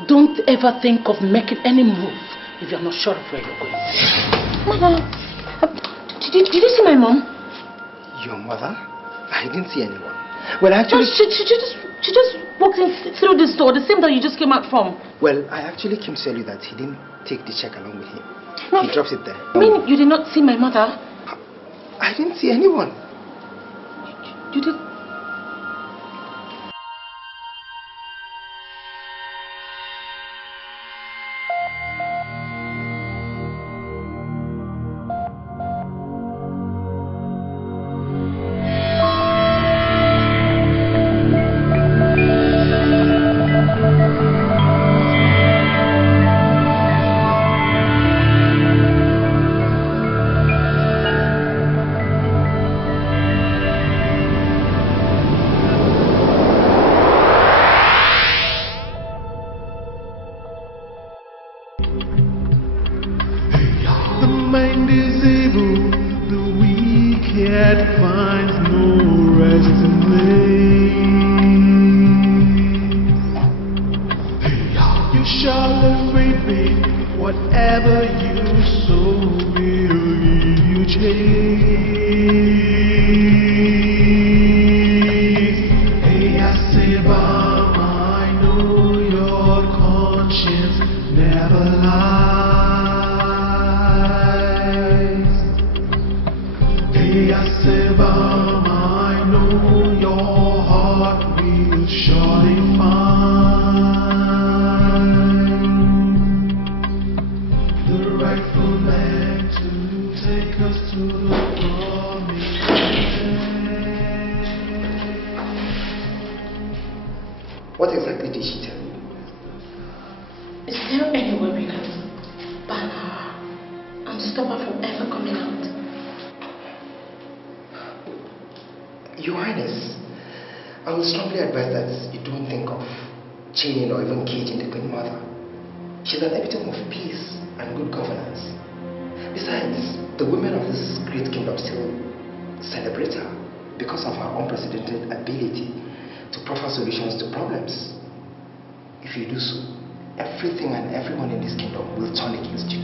Don't ever think of making any move if you're not sure of where you're going. Mother, did you see my mom? Your mother? I didn't see anyone. Well, actually... She just walked in through this door, the same door you just came out from. Well, I actually came to tell you that he didn't take the check along with him. No, he drops it there. I mean, you did not see my mother? I didn't see anyone. You did... What exactly did she tell you? Is there any way we can ban her and stop her from ever coming out? Your Highness, I would strongly advise that you don't think of chaining or even caging the Queen Mother. She's an epitome of peace and good governance. Besides, the women of this great kingdom still celebrate her because of her unprecedented ability to proffer solutions to problems. If you do so, everything and everyone in this kingdom will turn against you.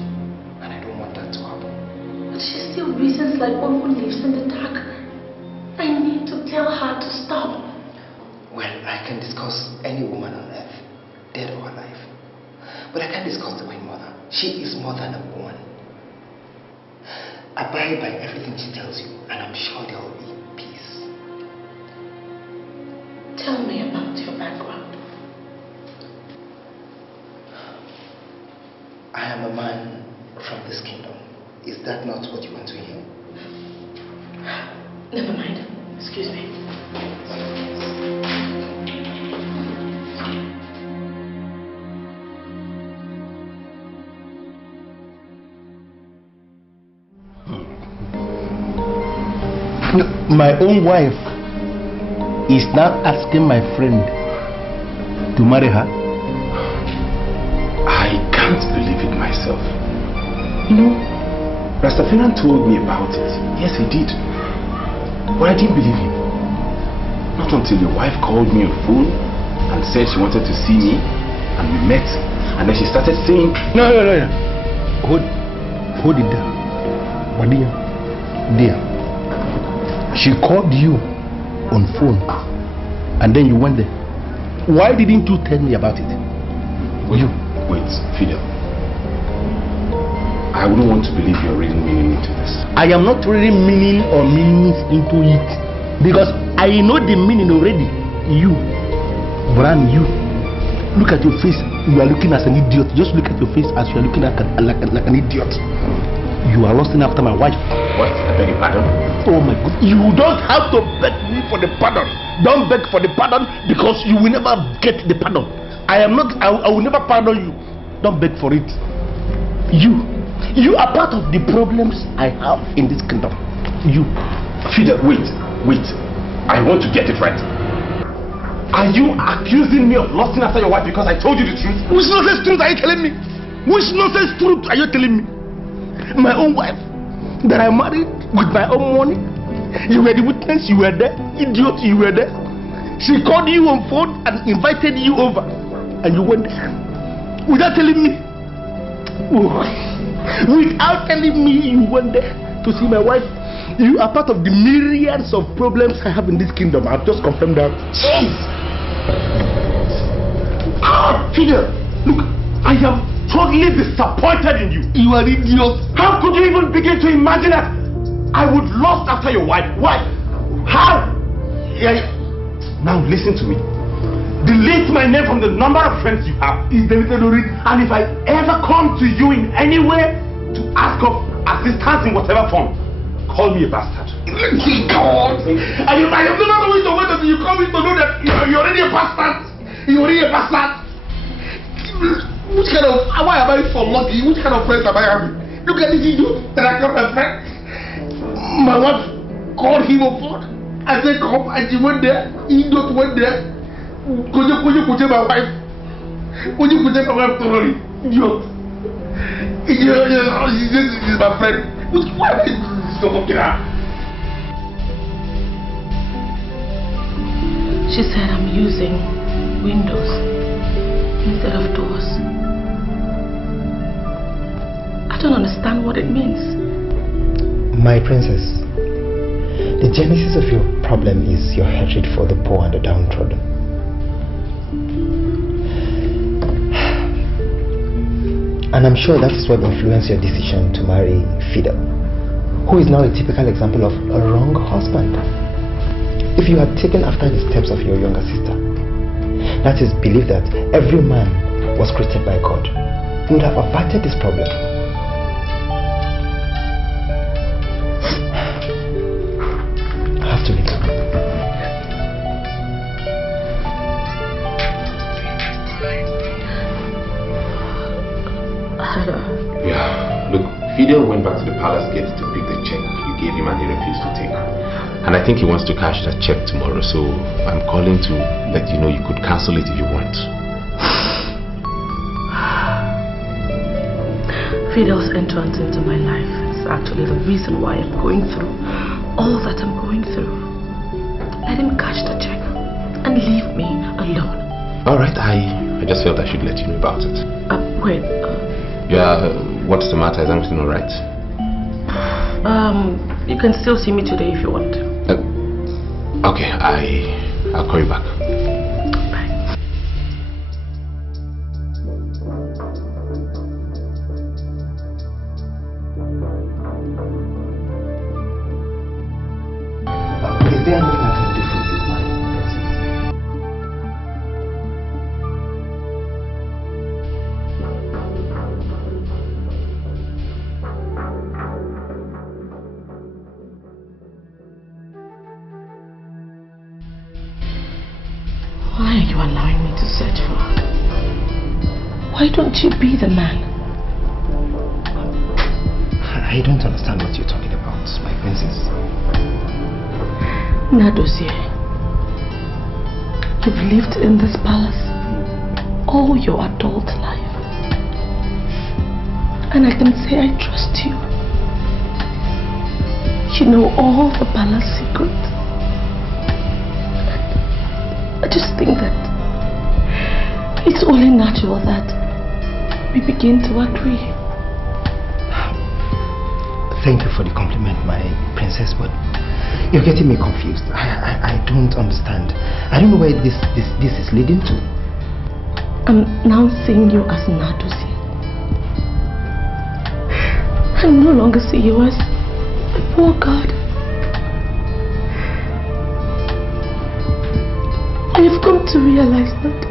And I don't want that to happen. But she still reasons like one who lives in the dark. I need to tell her to stop. Well, I can discuss any woman on earth, dead or alive. But I can't discuss the Queen Mother. She is more than a woman. abide by everything she tells you, and I'm sure there will be peace. Tell me about your background. I am a man from this kingdom. Is that not what you want to hear? Never mind. Excuse me. My own wife is now asking my friend to marry her. I can't believe it myself. You know, Rastafarian told me about it. Yes, he did. But I didn't believe him. Not until your wife called me on the phone and said she wanted to see me, and we met. And then she started saying, No. Hold it down. But dear, she called you on phone and then you went there. Why didn't you tell me about it? Wait, Fidel. I wouldn't want to believe you're reading meaning into this. I am not reading meaning or meanings into it because I know the meaning already. You, brand you. Look at your face. You are looking as an idiot. Just look at your face as you are looking like an idiot. You are lusting after my wife. What? I beg your pardon? Oh my God. You don't have to beg me for the pardon. Don't beg for the pardon because you will never get the pardon. I will never pardon you. Don't beg for it. You are part of the problems I have in this kingdom. You. Fidel, wait. I want to get it right. Are you accusing me of lusting after your wife because I told you the truth? Which nonsense truth are you telling me? Which nonsense truth are you telling me? My own wife that I married with my own money. You were the witness, you were there. Idiot, you were there. She called you on phone and invited you over. And you went there. Without telling me. Without telling me you went there to see my wife. You are part of the myriads of problems I have in this kingdom. I've just confirmed that. Jeez! Fidel, look, I am totally disappointed in you. You are an idiot. How could you even begin to imagine that I would lust after your wife? Why? How? Now listen to me. Delete my name from the number of friends you have. Is deleted already? And if I ever come to you in any way to ask of assistance in whatever form, call me a bastard. God! I am never going to wait until you call me to know that you're already a bastard. You're already a bastard. Which kind of, why am I so lucky? Which kind of friends am I having? Look at this idiot that I called my friend. My wife called him on phone. I said come and she went there. Idiot went there. Could you my wife? Could you my wife thoroughly? Idiot. She's my friend. Why are you so fucking hard? She said I'm using windows instead of doors. I don't understand what it means. My princess, the genesis of your problem is your hatred for the poor and the downtrodden. And I'm sure that is what influenced your decision to marry Fidel, who is now a typical example of a wrong husband. If you had taken after the steps of your younger sister, that is, believe that every man was created by God, you would have averted this problem. I have to leave you. Yeah, look, Fidel went back to the palace gate to pick the check you gave him and he refused to take. And I think he wants to cash that check tomorrow, so I'm calling to let you know you could cancel it if you want. Fidel's entrance into my life is actually the reason why I'm going through all that I'm going through. Let him cash the check and leave me alone. Alright, I just felt I should let you know about it. Wait. Yeah, what's the matter? Is everything alright? You can still see me today if you want. Okay, I'll call you back. Bye. Why are you allowing me to search for her? Why don't you be the man? I don't understand what you're talking about, my princess. Nadozie, you've lived in this palace all your adult life. And I can say I trust you. You know all the palace secrets. I just think that it's only natural that we begin to agree. Thank you for the compliment, my princess, but you're getting me confused. I don't understand. I don't know where this is leading to. I'm now seeing you as Nadozie. I no longer see you as a poor god. I have come to realize that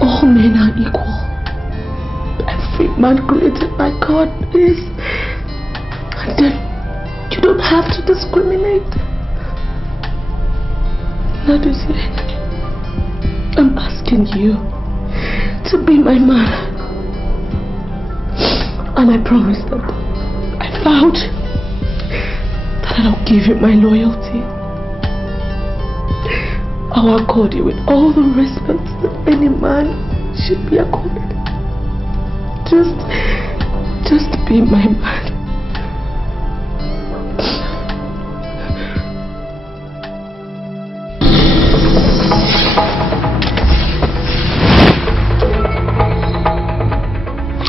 all men are equal. Every man created by God is. And then you don't have to discriminate. Nadozie, I'm asking you to be my man. And I promise that I vowed that I'll give you my loyalty. I'll accord you with all the respect that any man should be accorded. Just be my man.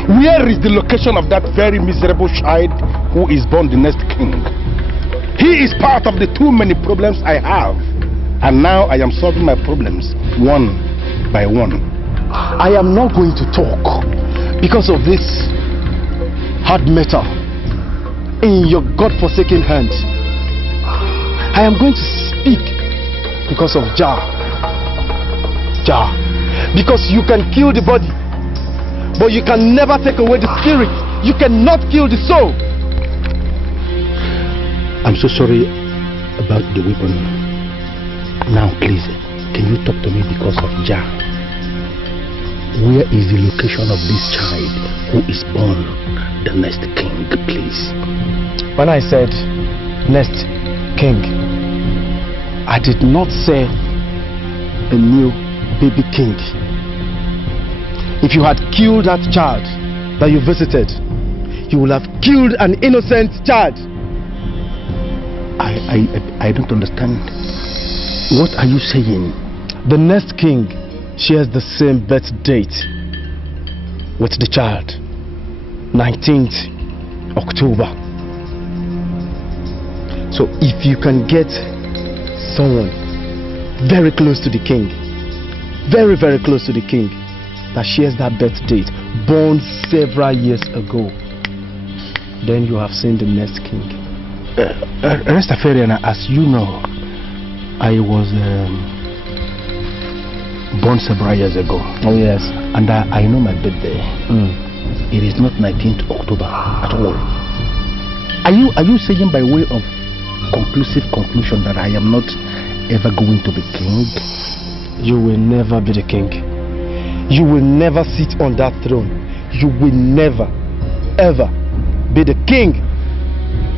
Where is the location of that very miserable child who is born the next king? He is part of the too many problems I have. And now I am solving my problems one by one. I am not going to talk because of this hard metal in your God-forsaken hand. I am going to speak because of Jah. Because you can kill the body, but you can never take away the spirit. You cannot kill the soul. I'm so sorry about the weapon. Now please, can you talk to me because of Jah? Where is the location of this child who is born the next king, please? When I said next king, I did not say a new baby king. If you had killed that child that you visited, you would have killed an innocent child. I don't understand. What are you saying? The next king shares the same birth date with the child, 19th October. So if you can get someone very close to the king, very, very close to the king, that shares that birth date, born several years ago, then you have seen the next king. Rastafarian, as you know, I was born several years ago. Oh yes. And I know my birthday. It is not 19th October at all. Are you saying by way of conclusive conclusion that I am not ever going to be king? You will never be the king. You will never sit on that throne. You will never, ever be the king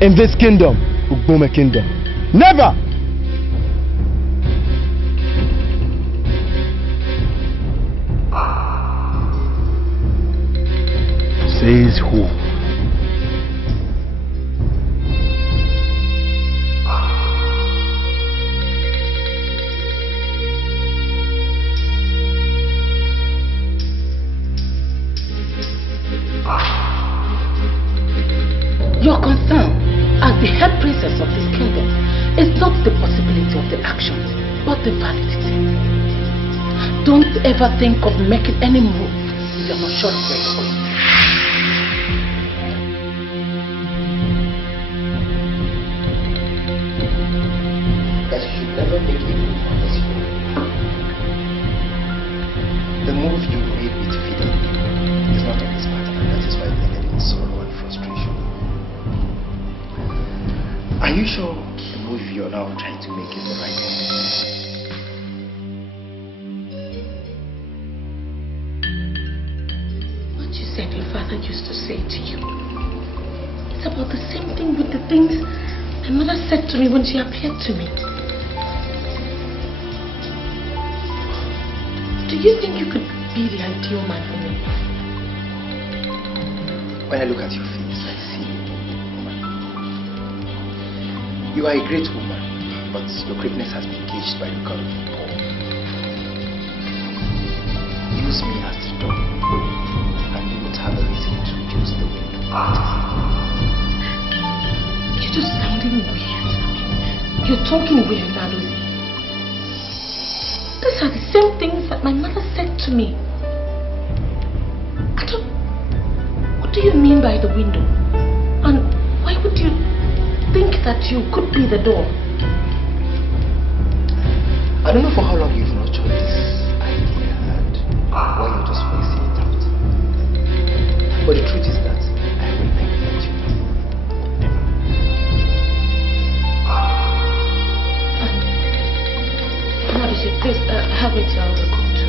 in this kingdom, Ugbome kingdom. Never! Says who? Your concern as the head princess of this kingdom is not the possibility of the actions, but the validity. Don't ever think of making any move if you're not sure of where you're going. That you should never make a move unless you know. The move you made with Fidel is not on this matter, and that is why they ended in sorrow and frustration. Are you sure the move you're now trying to make is the right one? that your father used to say to you. It's about the same thing with the things my mother said to me when she appeared to me. Do you think you could be the ideal man for me? When I look at your face, I see you, woman. You are a great woman, but your greatness has been caged by the God of Paul. Use me as the door, and you would have a reason to use the window. You're just sounding weird. You're talking weird, Nadozi. These are the same things that my mother said to me. What do you mean by the window? And why would you think that you could be the door? I don't know for how long you've nurtured this idea and why you're just voicing it out. But the truth is that I will never let you down. Never. Nadozi, please have me tell the cook to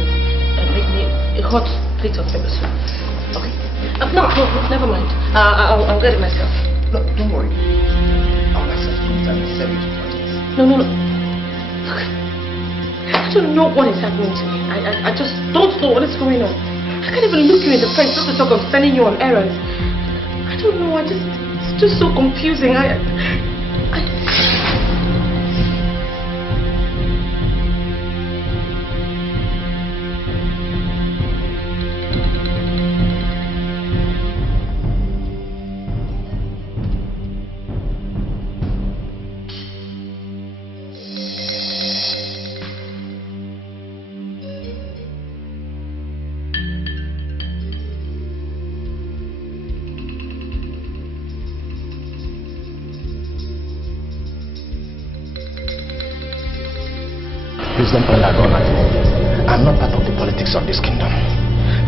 make me a hot plate of pepper soup. Okay. No, never mind. I'll get it myself. No, don't worry. I'll myself do it and serve it to you. No. Look, I don't know what is happening to me. I just don't know what is going on. I can't even look you in the face just to talk of sending you on errands. I don't know. It's just so confusing. I'm not part of the politics of this kingdom.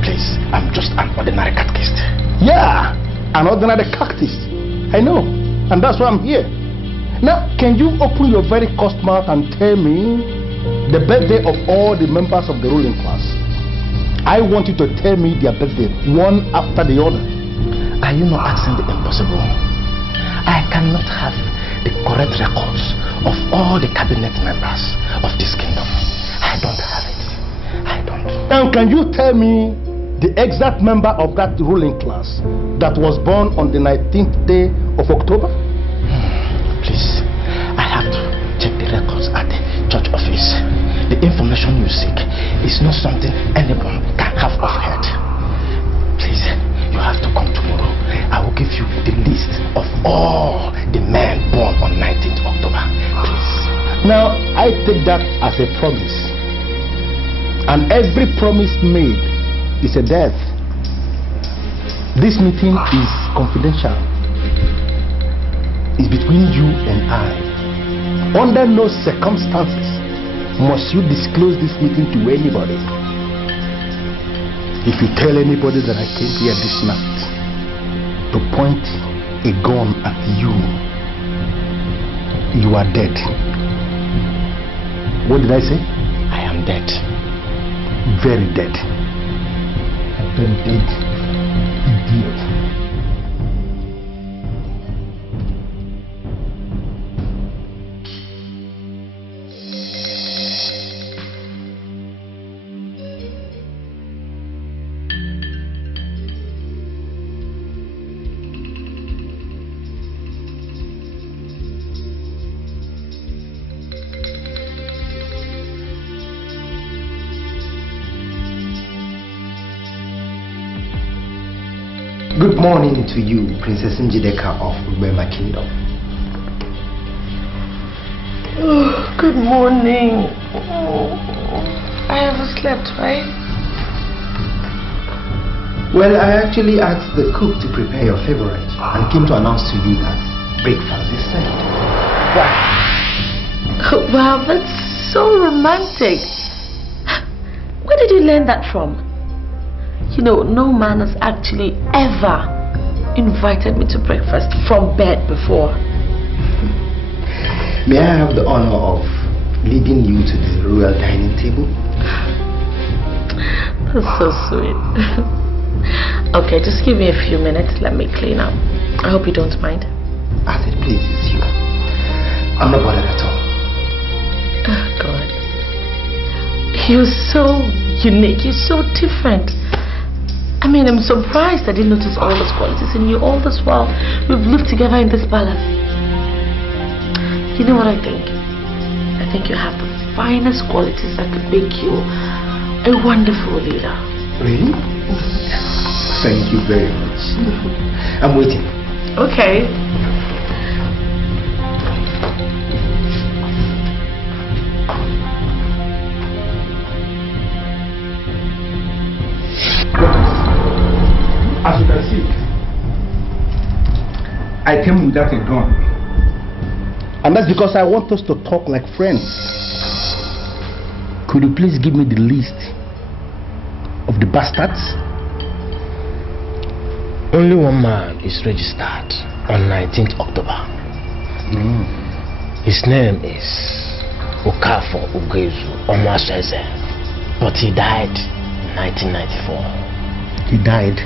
Please, I'm just an ordinary catechist. Yeah, an ordinary cactus. I know, and that's why I'm here. Now, can you open your very cursed mouth and tell me the birthday of all the members of the ruling class? I want you to tell me their birthday, one after the other. Are you not asking the impossible? I cannot have the correct records of all the cabinet members of this kingdom. I don't have it. I don't. And can you tell me the exact member of that ruling class that was born on the 19th day of October? Please, I have to check the records at the church office. The information you seek is not something anyone can have offhand. Please, you have to come tomorrow. I will give you the list of all the men born on 19th October. Please. Now, I take that as a promise. And every promise made is a death. This meeting is confidential. It's between you and I. Under no circumstances must you disclose this meeting to anybody. If you tell anybody that I came here this night to point a gun at you, you are dead. What did I say? I am dead. Very dead. Very dead. Idiot. Good morning to you, Princess Dikeh of Ubema Kingdom. Oh, good morning. I haven't slept, right? Well, I actually asked the cook to prepare your favorite and came to announce to you that breakfast is served. Wow. Wow, that's so romantic. Where did you learn that from? You know, no man has actually ever invited me to breakfast from bed before. May I have the honor of leading you to the royal dining table? That's so sweet. Okay, just give me a few minutes. Let me clean up. I hope you don't mind. As it pleases you. I'm not bothered at all. Oh, God. You're so unique. You're so different. I mean, I'm surprised I didn't notice all those qualities in you all this while we've lived together in this palace. You know what I think? I think you have the finest qualities that could make you a wonderful leader. Really? Thank you very much. I'm waiting. Okay. As you can see, I came without a gun. And that's because I want us to talk like friends. Could you please give me the list of the bastards? Only one man is registered on 19th October. His name is Okafo Ugezu Omwaseze, but he died in 1994. He died.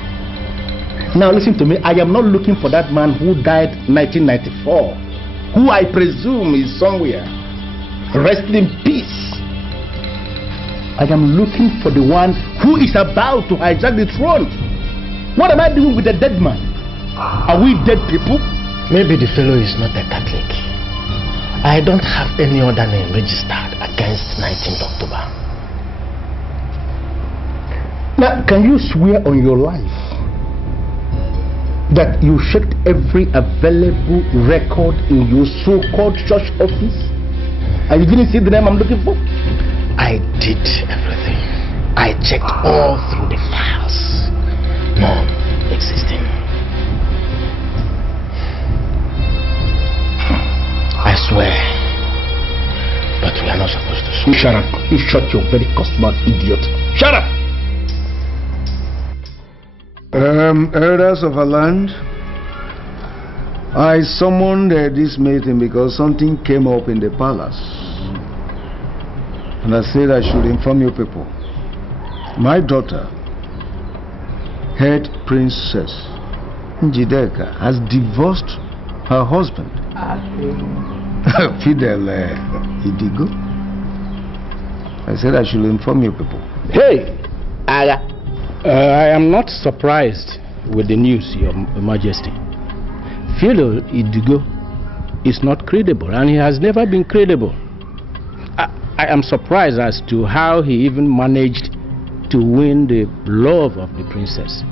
Now listen to me, I am not looking for that man who died 1994, who I presume is somewhere. Rest in peace. I am looking for the one who is about to hijack the throne. What am I doing with a dead man? Are we dead people? Maybe the fellow is not a Catholic. I don't have any other name registered against 19th October. Now, can you swear on your life that you checked every available record in your so-called church office and you didn't see the name I'm looking for? I did everything. I checked all through the files. None existing. I swear. But we are not supposed to swear. You shut up. You shut your very customer, idiot. Shut up! Elders of our land, I summoned this meeting because something came up in the palace. And I said I should inform you people. My daughter, head princess Dikeh, has divorced her husband, Fidel Idigo. I said I should inform you people. Hey, I am not surprised with the news, Your Majesty. Fidel Idigo is not credible, and he has never been credible. I am surprised as to how he even managed to win the love of the princess.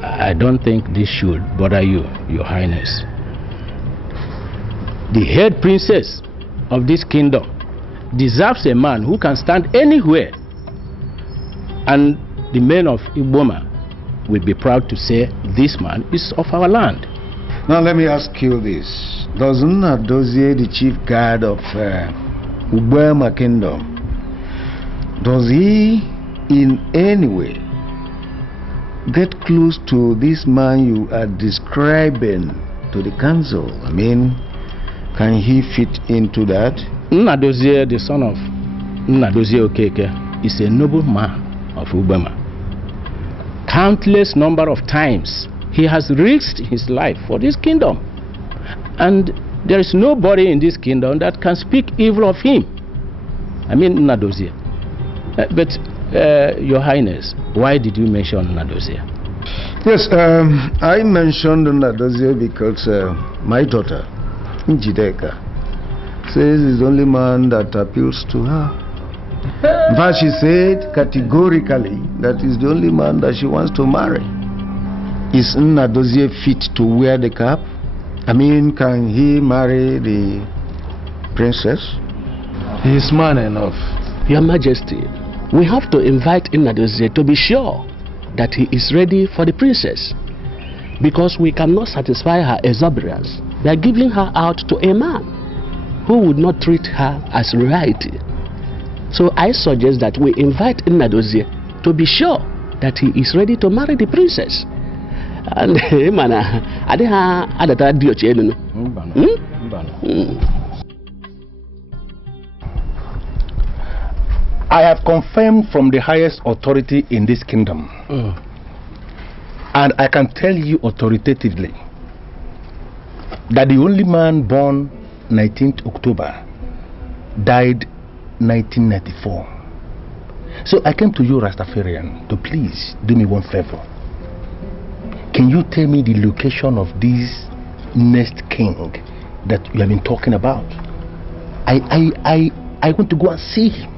I don't think this should bother you, Your Highness. The head princess of this kingdom deserves a man who can stand anywhere, and the men of Iboma will be proud to say this man is of our land. Now let me ask you this. Does Nnadozie, the chief guard of Ubema Kingdom, does he in any way get close to this man you are describing to the council? I mean, can he fit into that? Nnadozie, the son of Nnadozie Okeke, is a noble man of Ubema. Countless number of times he has risked his life for this kingdom, and there is nobody in this kingdom that can speak evil of him. I mean Nnadozie. But Your Highness, why did you mention Nnadozie? Yes, I mentioned Nnadozie because my daughter Dikeh says he's the only man that appeals to her. In fact, she said categorically that he's the only man that she wants to marry. Is Nnadozie fit to wear the cap? I mean, can he marry the princess? He is man enough. Your Majesty, we have to invite Nnadozie to be sure that he is ready for the princess, because we cannot satisfy her exuberance by giving her out to a man who would not treat her as royalty. So I suggest that we invite Nnadozie to be sure that he is ready to marry the princess. And I have confirmed from the highest authority in this kingdom And I can tell you authoritatively that the only man born 19th October died 1994. So I came to you, Rastafarian, to please do me one favor. Can you tell me the location of this next king that you have been talking about? I want to go and see him.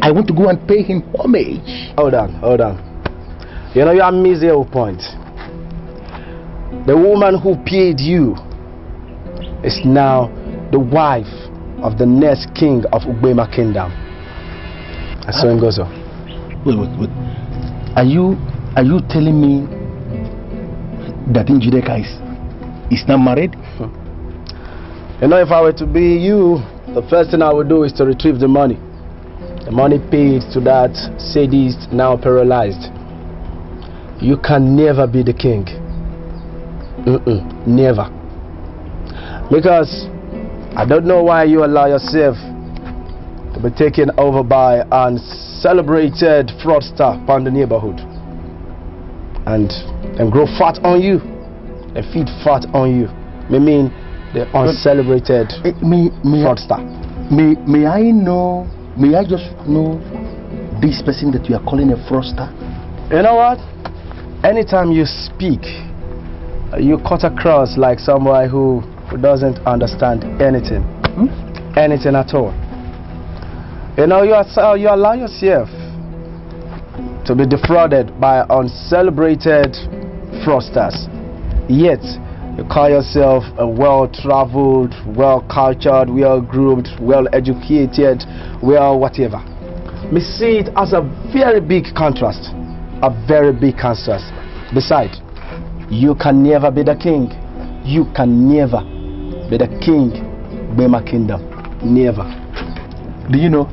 I want to go and pay him homage. Hold on. You know, you are missing your point. The woman who paid you is now the wife of the next king of Ugbema Kingdom. That's so it goes on. Wait. Are you telling me that Njideka is not married? You know, if I were to be you, the first thing I would do is to retrieve the money. The money paid to that sadist, now paralyzed. You can never be the king. Never. Because I don't know why you allow yourself to be taken over by an celebrated fraudster from the neighborhood and grow fat on you and feed fat on you. I mean the uncelebrated fraudster. May I just know this person that you are calling a fraudster? You know what? Anytime you speak, you cut across like somebody who doesn't understand anything. Anything at all. You know, you allow yourself to be defrauded by uncelebrated fraudsters. Yet, you call yourself a well-traveled, well-cultured, well-groomed, well-educated, well-whatever. Me see it as a very big contrast. A very big contrast. Besides, you can never be the king. You can never be the king of Bema Kingdom. Never. Do you know,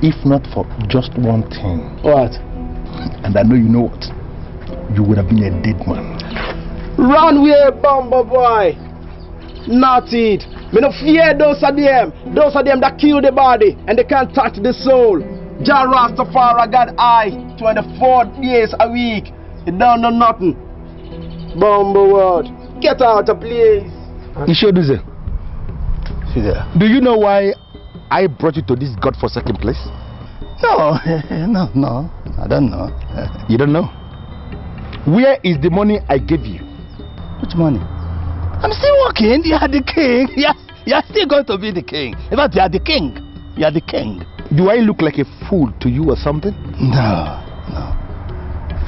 if not for just one thing. What? And I know you know what. You would have been a dead man. Run away, Bumble boy. Not it. Me no fear those of them. Those of them that kill the body and they can't touch the soul. Jah Rastafari got eye 24 days a week. You don't know nothing. Bumble world. Get out of place. You sure do that? Do you know why I brought you to this godforsaken place? No, I don't know. You don't know? Where is the money I gave you? Which money? I'm still working. You are the king. You are still going to be the king. In fact, you are the king. You are the king. Do I look like a fool to you or something? No.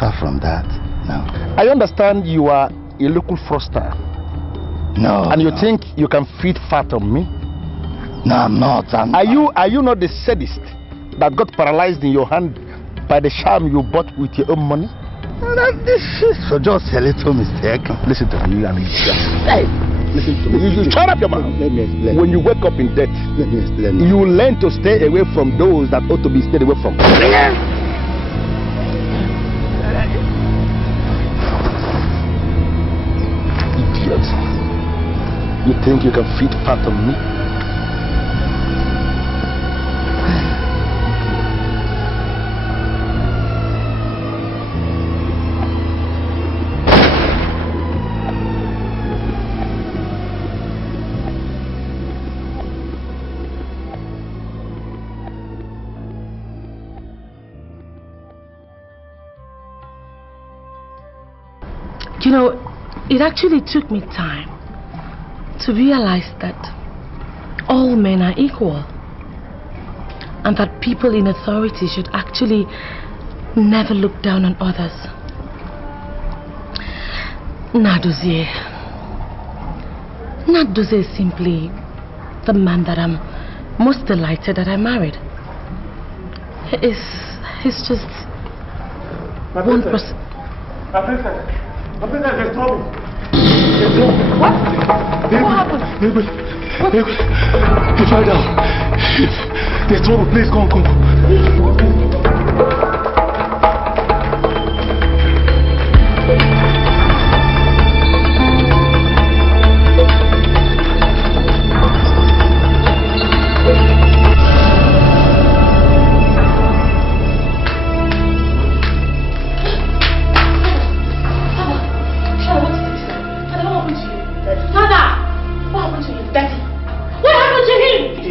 Far from that, no. I understand you are a local fraudster. No. And you think you can feed fat on me? No, I'm not. Are you not the sadist that got paralyzed in your hand by the charm you bought with your own money? So just a little mistake. Listen to me, you and me. Hey, listen to me. You shut up your mouth. Let me explain. When you wake up in debt, let me explain. You learn to stay away from those that ought to be stayed away from. Idiot. You think you can feed fat on me? You know, it actually took me time to realize that all men are equal and that people in authority should actually never look down on others. Nadozie is simply the man that I'm most delighted that I married. He's just one person. My princess, there's trouble. There's trouble. What? What happened? He fell down. There's trouble. Please, come.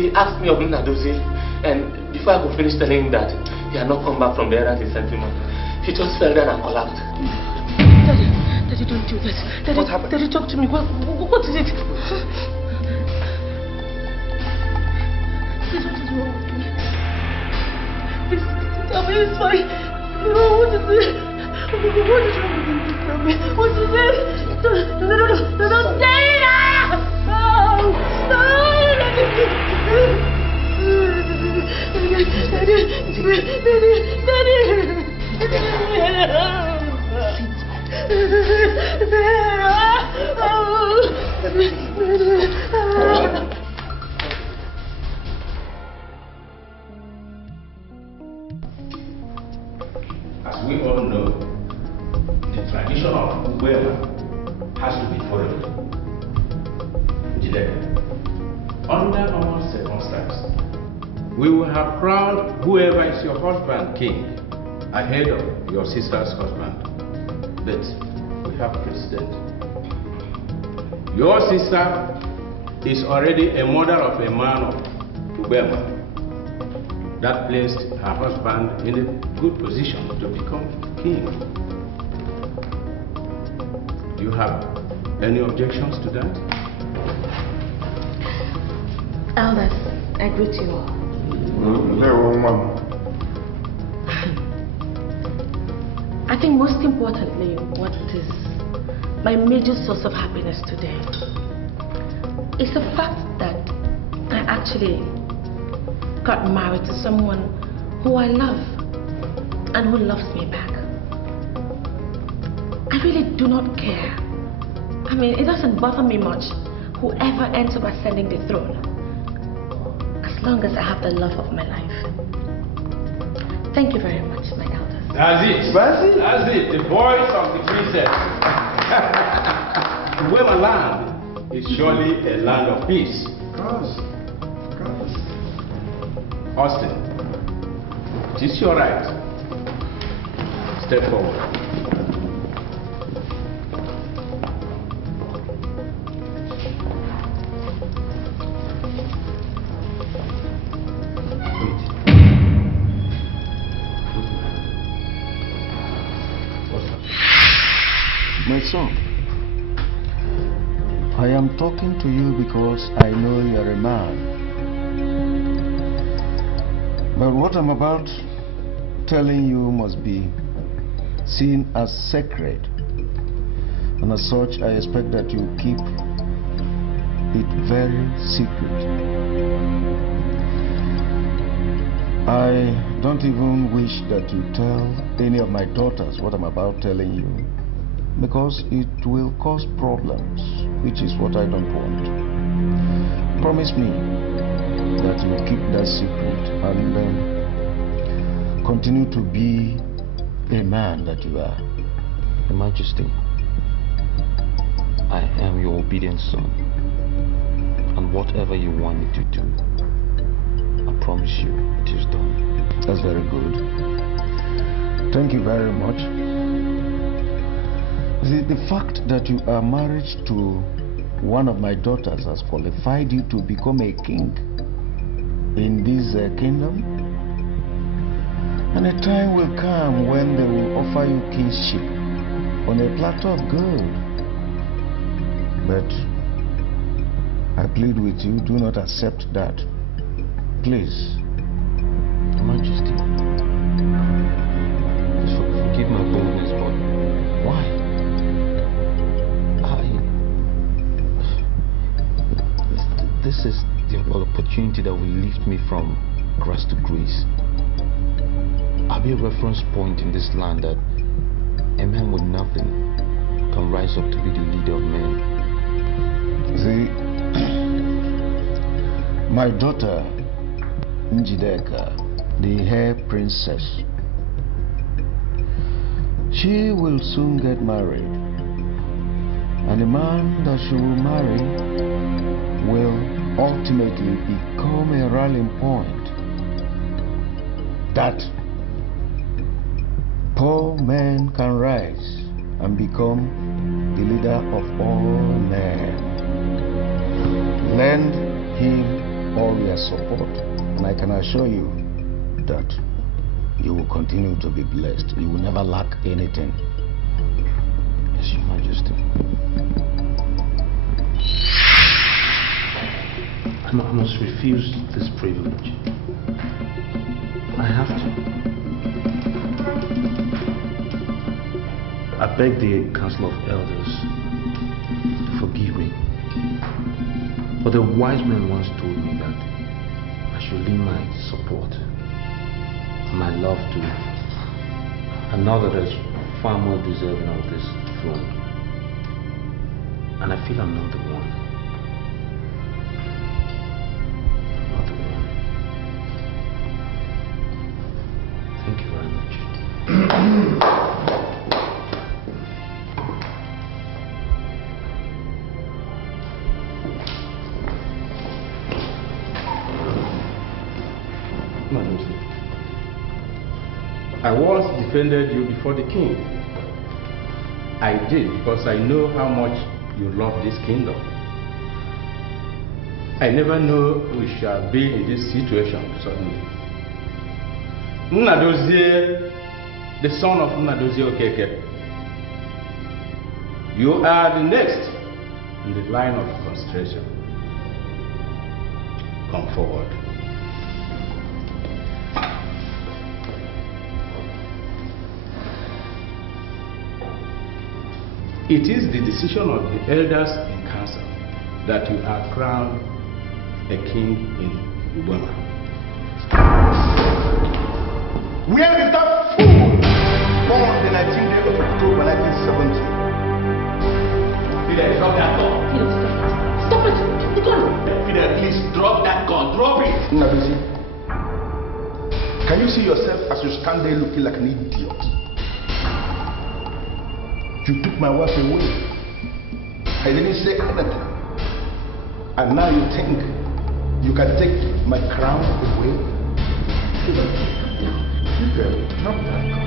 he asked me of Nnadozie, and before I could finish telling him that he had not come back from the errand he sent him on, he just fell down and collapsed. Daddy, don't do that. Daddy, what happened? Daddy, talk to me. What is it? What is wrong with me? Please, tell me it's fine. No, what is it? What is wrong with me? Please tell me. What is it? No, don't say that! No! As we all know, the tradition of Ubema has to be followed. Under normal circumstances, we will have crowned whoever is your husband king ahead of your sister's husband. But we have precedent. Your sister is already a mother of a man of Ubema. That placed her husband in a good position to become king. Do you have any objections to that? Elders, I greet you all. I think most importantly, what is my major source of happiness today is the fact that I actually got married to someone who I love and who loves me back. I really do not care. I mean, it doesn't bother me much whoever ends up ascending the throne, as long as I have the love of my life. Thank you very much, my elders. That's it. That's it. The voice of the princess. Ubema land is surely a land of peace. Of course. Austin, it is your right. Step forward. My son, I am talking to you because I know you are a man. But what I'm about telling you must be seen as sacred. And as such, I expect that you keep it very secret. I don't even wish that you tell any of my daughters what I'm about telling you, because it will cause problems, which is what I don't want. Promise me that you will keep that secret and continue to be a man that you are. Your Majesty, I am your obedient son, and whatever you want me to do, I promise you it is done. That's very good. Thank you very much. The fact that you are married to one of my daughters has qualified you to become a king in this kingdom. And a time will come when they will offer you kingship on a platter of gold. But I plead with you, do not accept that. Please. Your Majesty, forgive my boldness, but why? This is the opportunity that will lift me from grass to grace. I'll be a reference point in this land that a man with nothing can rise up to be the leader of men. See, my daughter, Dikeh, the hair princess, she will soon get married. And the man that she will marry will ultimately become a rallying point that poor men can rise and become the leader of all men. Lend him all your support, and I can assure you that you will continue to be blessed. You will never lack anything. Yes, Your Majesty. I must refuse this privilege. I have to. I beg the Council of Elders to forgive me. But the wise man once told me that I should leave my support and my love to another that's far more deserving of this throne. And I feel I'm not the one. I'm not the one. Thank you very much. I once defended you before the king. I did because I know how much you love this kingdom. I never know we shall be in this situation suddenly. Nnadozie, the son of Nnadozie Okeke, you are the next in the line of consideration. Come forward. It is the decision of the elders in council that you are crowned a king in Ugoma. Where is that fool born the 19th day of October 1970? Fidel, drop that gun. Stop it! The gun! Fidel, please drop that gun. Drop it! Nnadozie, can you see yourself as you stand there looking like an idiot? You took my wife away. I didn't say anything. And now you think you can take my crown away? Drop that gun.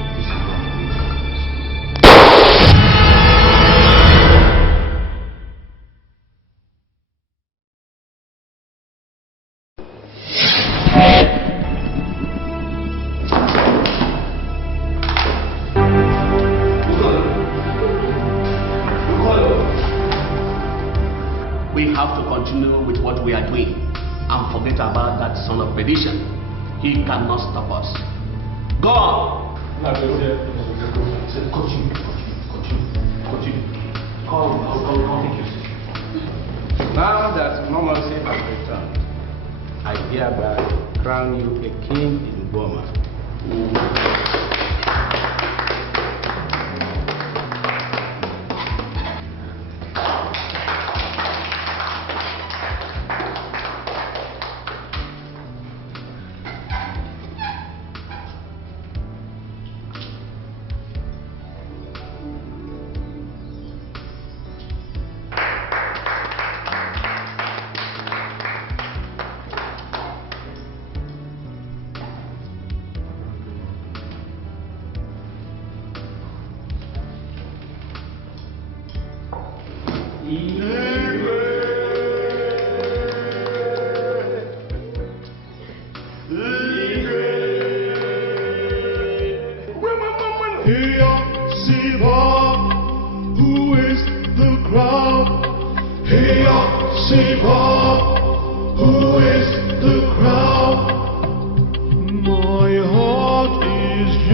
We have to continue with what we are doing and forget about that son of perdition. He cannot stop us. Go on! Continue. Now that normalcy has returned, I hereby crown you a king in Ugoma. Who is the crown?